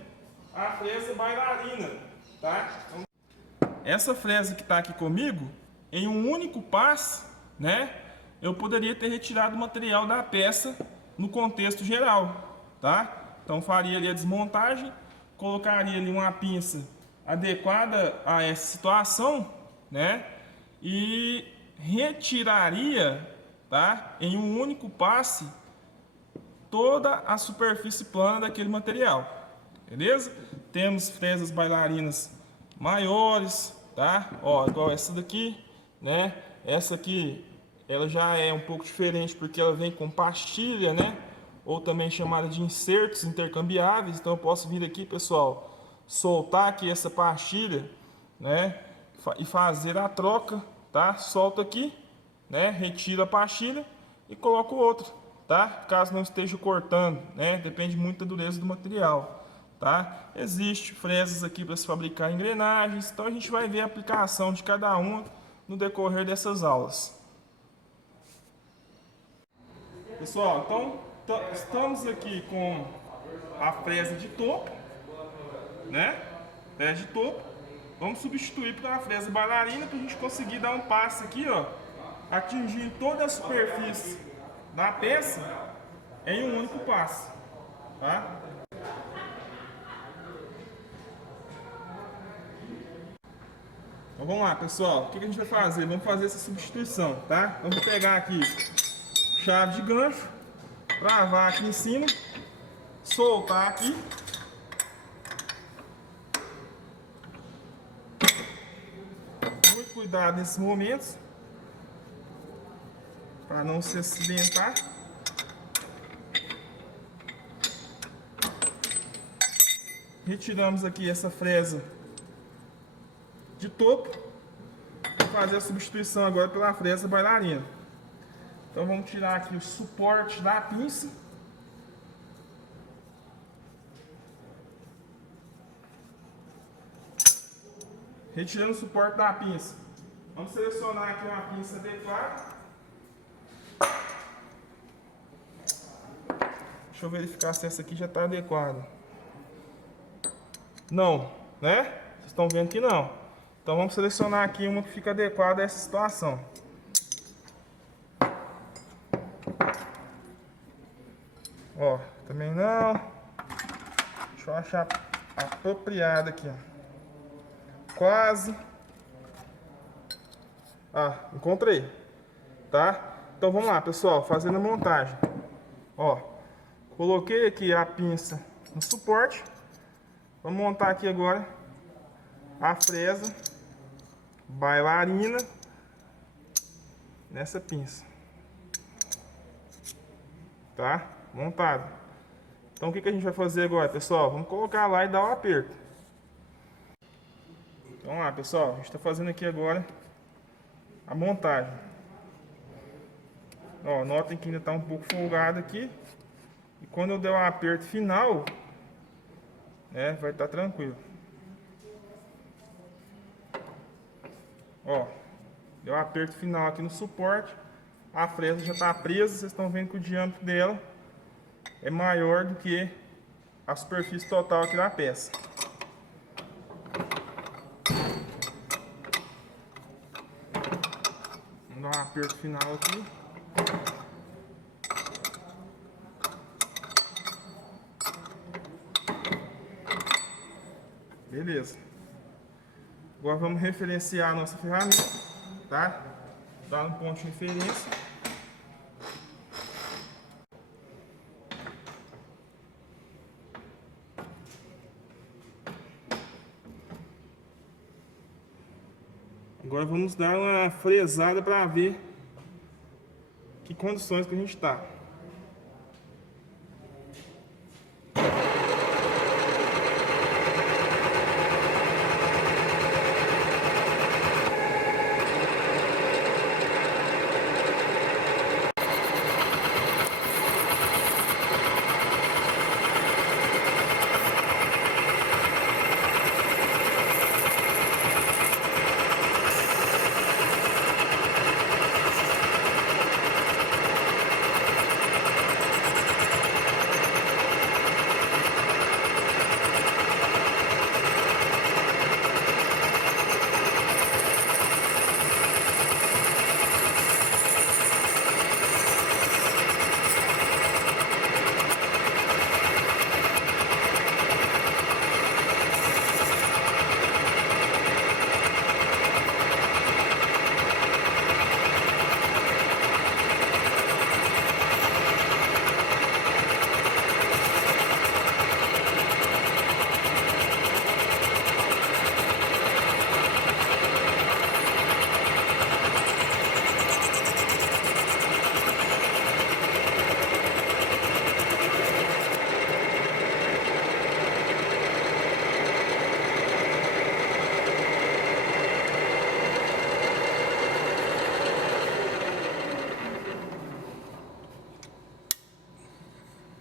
a fresa bailarina, tá? Essa fresa que está aqui comigo, em um único passo, né? Eu poderia ter retirado o material da peça no contexto geral, tá? Então faria ali a desmontagem, colocaria ali uma pinça adequada a essa situação, né? E retiraria, tá? Em um único passe toda a superfície plana daquele material, beleza? Temos fresas bailarinas maiores, tá? Ó, igual essa daqui, né? Essa aqui, ela já é um pouco diferente porque ela vem com pastilha, né? Ou também chamada de insertos intercambiáveis. Então eu posso vir aqui, pessoal, soltar aqui essa pastilha, né? E fazer a troca, tá? Solta aqui, né? Retira a pastilha e coloca o outro, tá? Caso não esteja cortando, né? Depende muito da dureza do material, tá? Existe fresas aqui para se fabricar engrenagens, então a gente vai ver a aplicação de cada uma no decorrer dessas aulas. Pessoal, então estamos aqui com a fresa de topo, né? Fresa de topo. Vamos substituir por uma fresa bailarina para a gente conseguir dar um passe aqui, ó, atingindo toda a superfície da peça em um único passo, tá? Então vamos lá, pessoal. O que a gente vai fazer? Vamos fazer essa substituição, tá? Então vou pegar aqui chave de gancho, travar aqui em cima, soltar aqui. Muito cuidado nesses momentos para não se acidentar. Retiramos aqui essa fresa de topo. Vou fazer a substituição agora pela fresa bailarina. Então vamos tirar aqui o suporte da pinça. Retirando o suporte da pinça, vamos selecionar aqui uma pinça adequada. Deixa eu verificar se essa aqui já está adequada. Não, né? Vocês estão vendo que não. Então vamos selecionar aqui uma que fica adequada a essa situação. Ó, também não. Deixa eu achar apropriada aqui, ó. Quase. Ah, encontrei. Tá? Então vamos lá, pessoal, fazendo a montagem. Ó, coloquei aqui a pinça no suporte. Vamos montar aqui agora a fresa bailarina nessa pinça. Tá? Montado. Então o que a gente vai fazer agora, pessoal? Vamos colocar lá e dar um aperto. Então vamos lá, pessoal. A gente está fazendo aqui agora a montagem. Ó, notem que ainda está um pouco folgado aqui. E quando eu der o aperto final, né, vai estar tranquilo. Ó, deu um aperto final aqui no suporte. A fresa já está presa. Vocês estão vendo que o diâmetro dela é maior do que a superfície total aqui da peça. Vamos dar um aperto final aqui. Beleza. Agora vamos referenciar a nossa ferramenta, tá? Dar um ponto de referência. Agora vamos dar uma fresada para ver que condições que a gente está.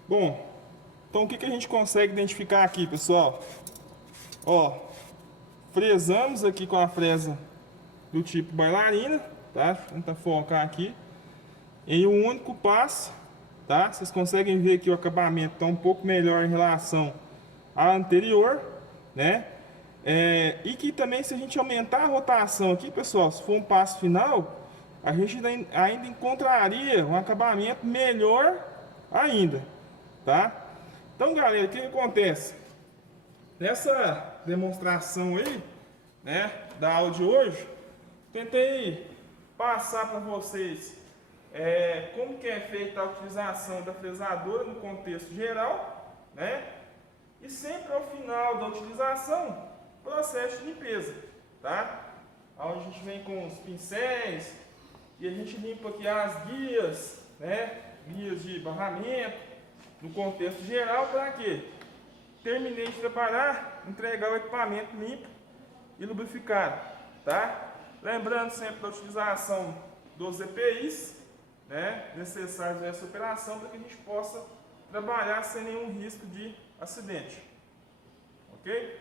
Bom, então o que a gente consegue identificar aqui, pessoal? Ó, fresamos aqui com a fresa do tipo bailarina, tá? Vou tentar focar aqui em um único passo, tá? Vocês conseguem ver que o acabamento está um pouco melhor em relação à anterior, né? E que também, se a gente aumentar a rotação aqui, pessoal, se for um passo final, a gente ainda encontraria um acabamento melhor ainda, tá? Então, galera, o que acontece? Nessa demonstração aí, né, da aula de hoje, tentei passar para vocês como que é feita a utilização da fresadora no contexto geral, né? E sempre ao final da utilização, processo de limpeza, tá? Onde a gente vem com os pincéis e a gente limpa aqui as guias, né? Guias de barramento, no contexto geral, para quê? Terminei de trabalhar, entregar o equipamento limpo e lubrificado, tá? Lembrando sempre da utilização dos EPIs, né, necessários nessa operação, para que a gente possa trabalhar sem nenhum risco de acidente, ok?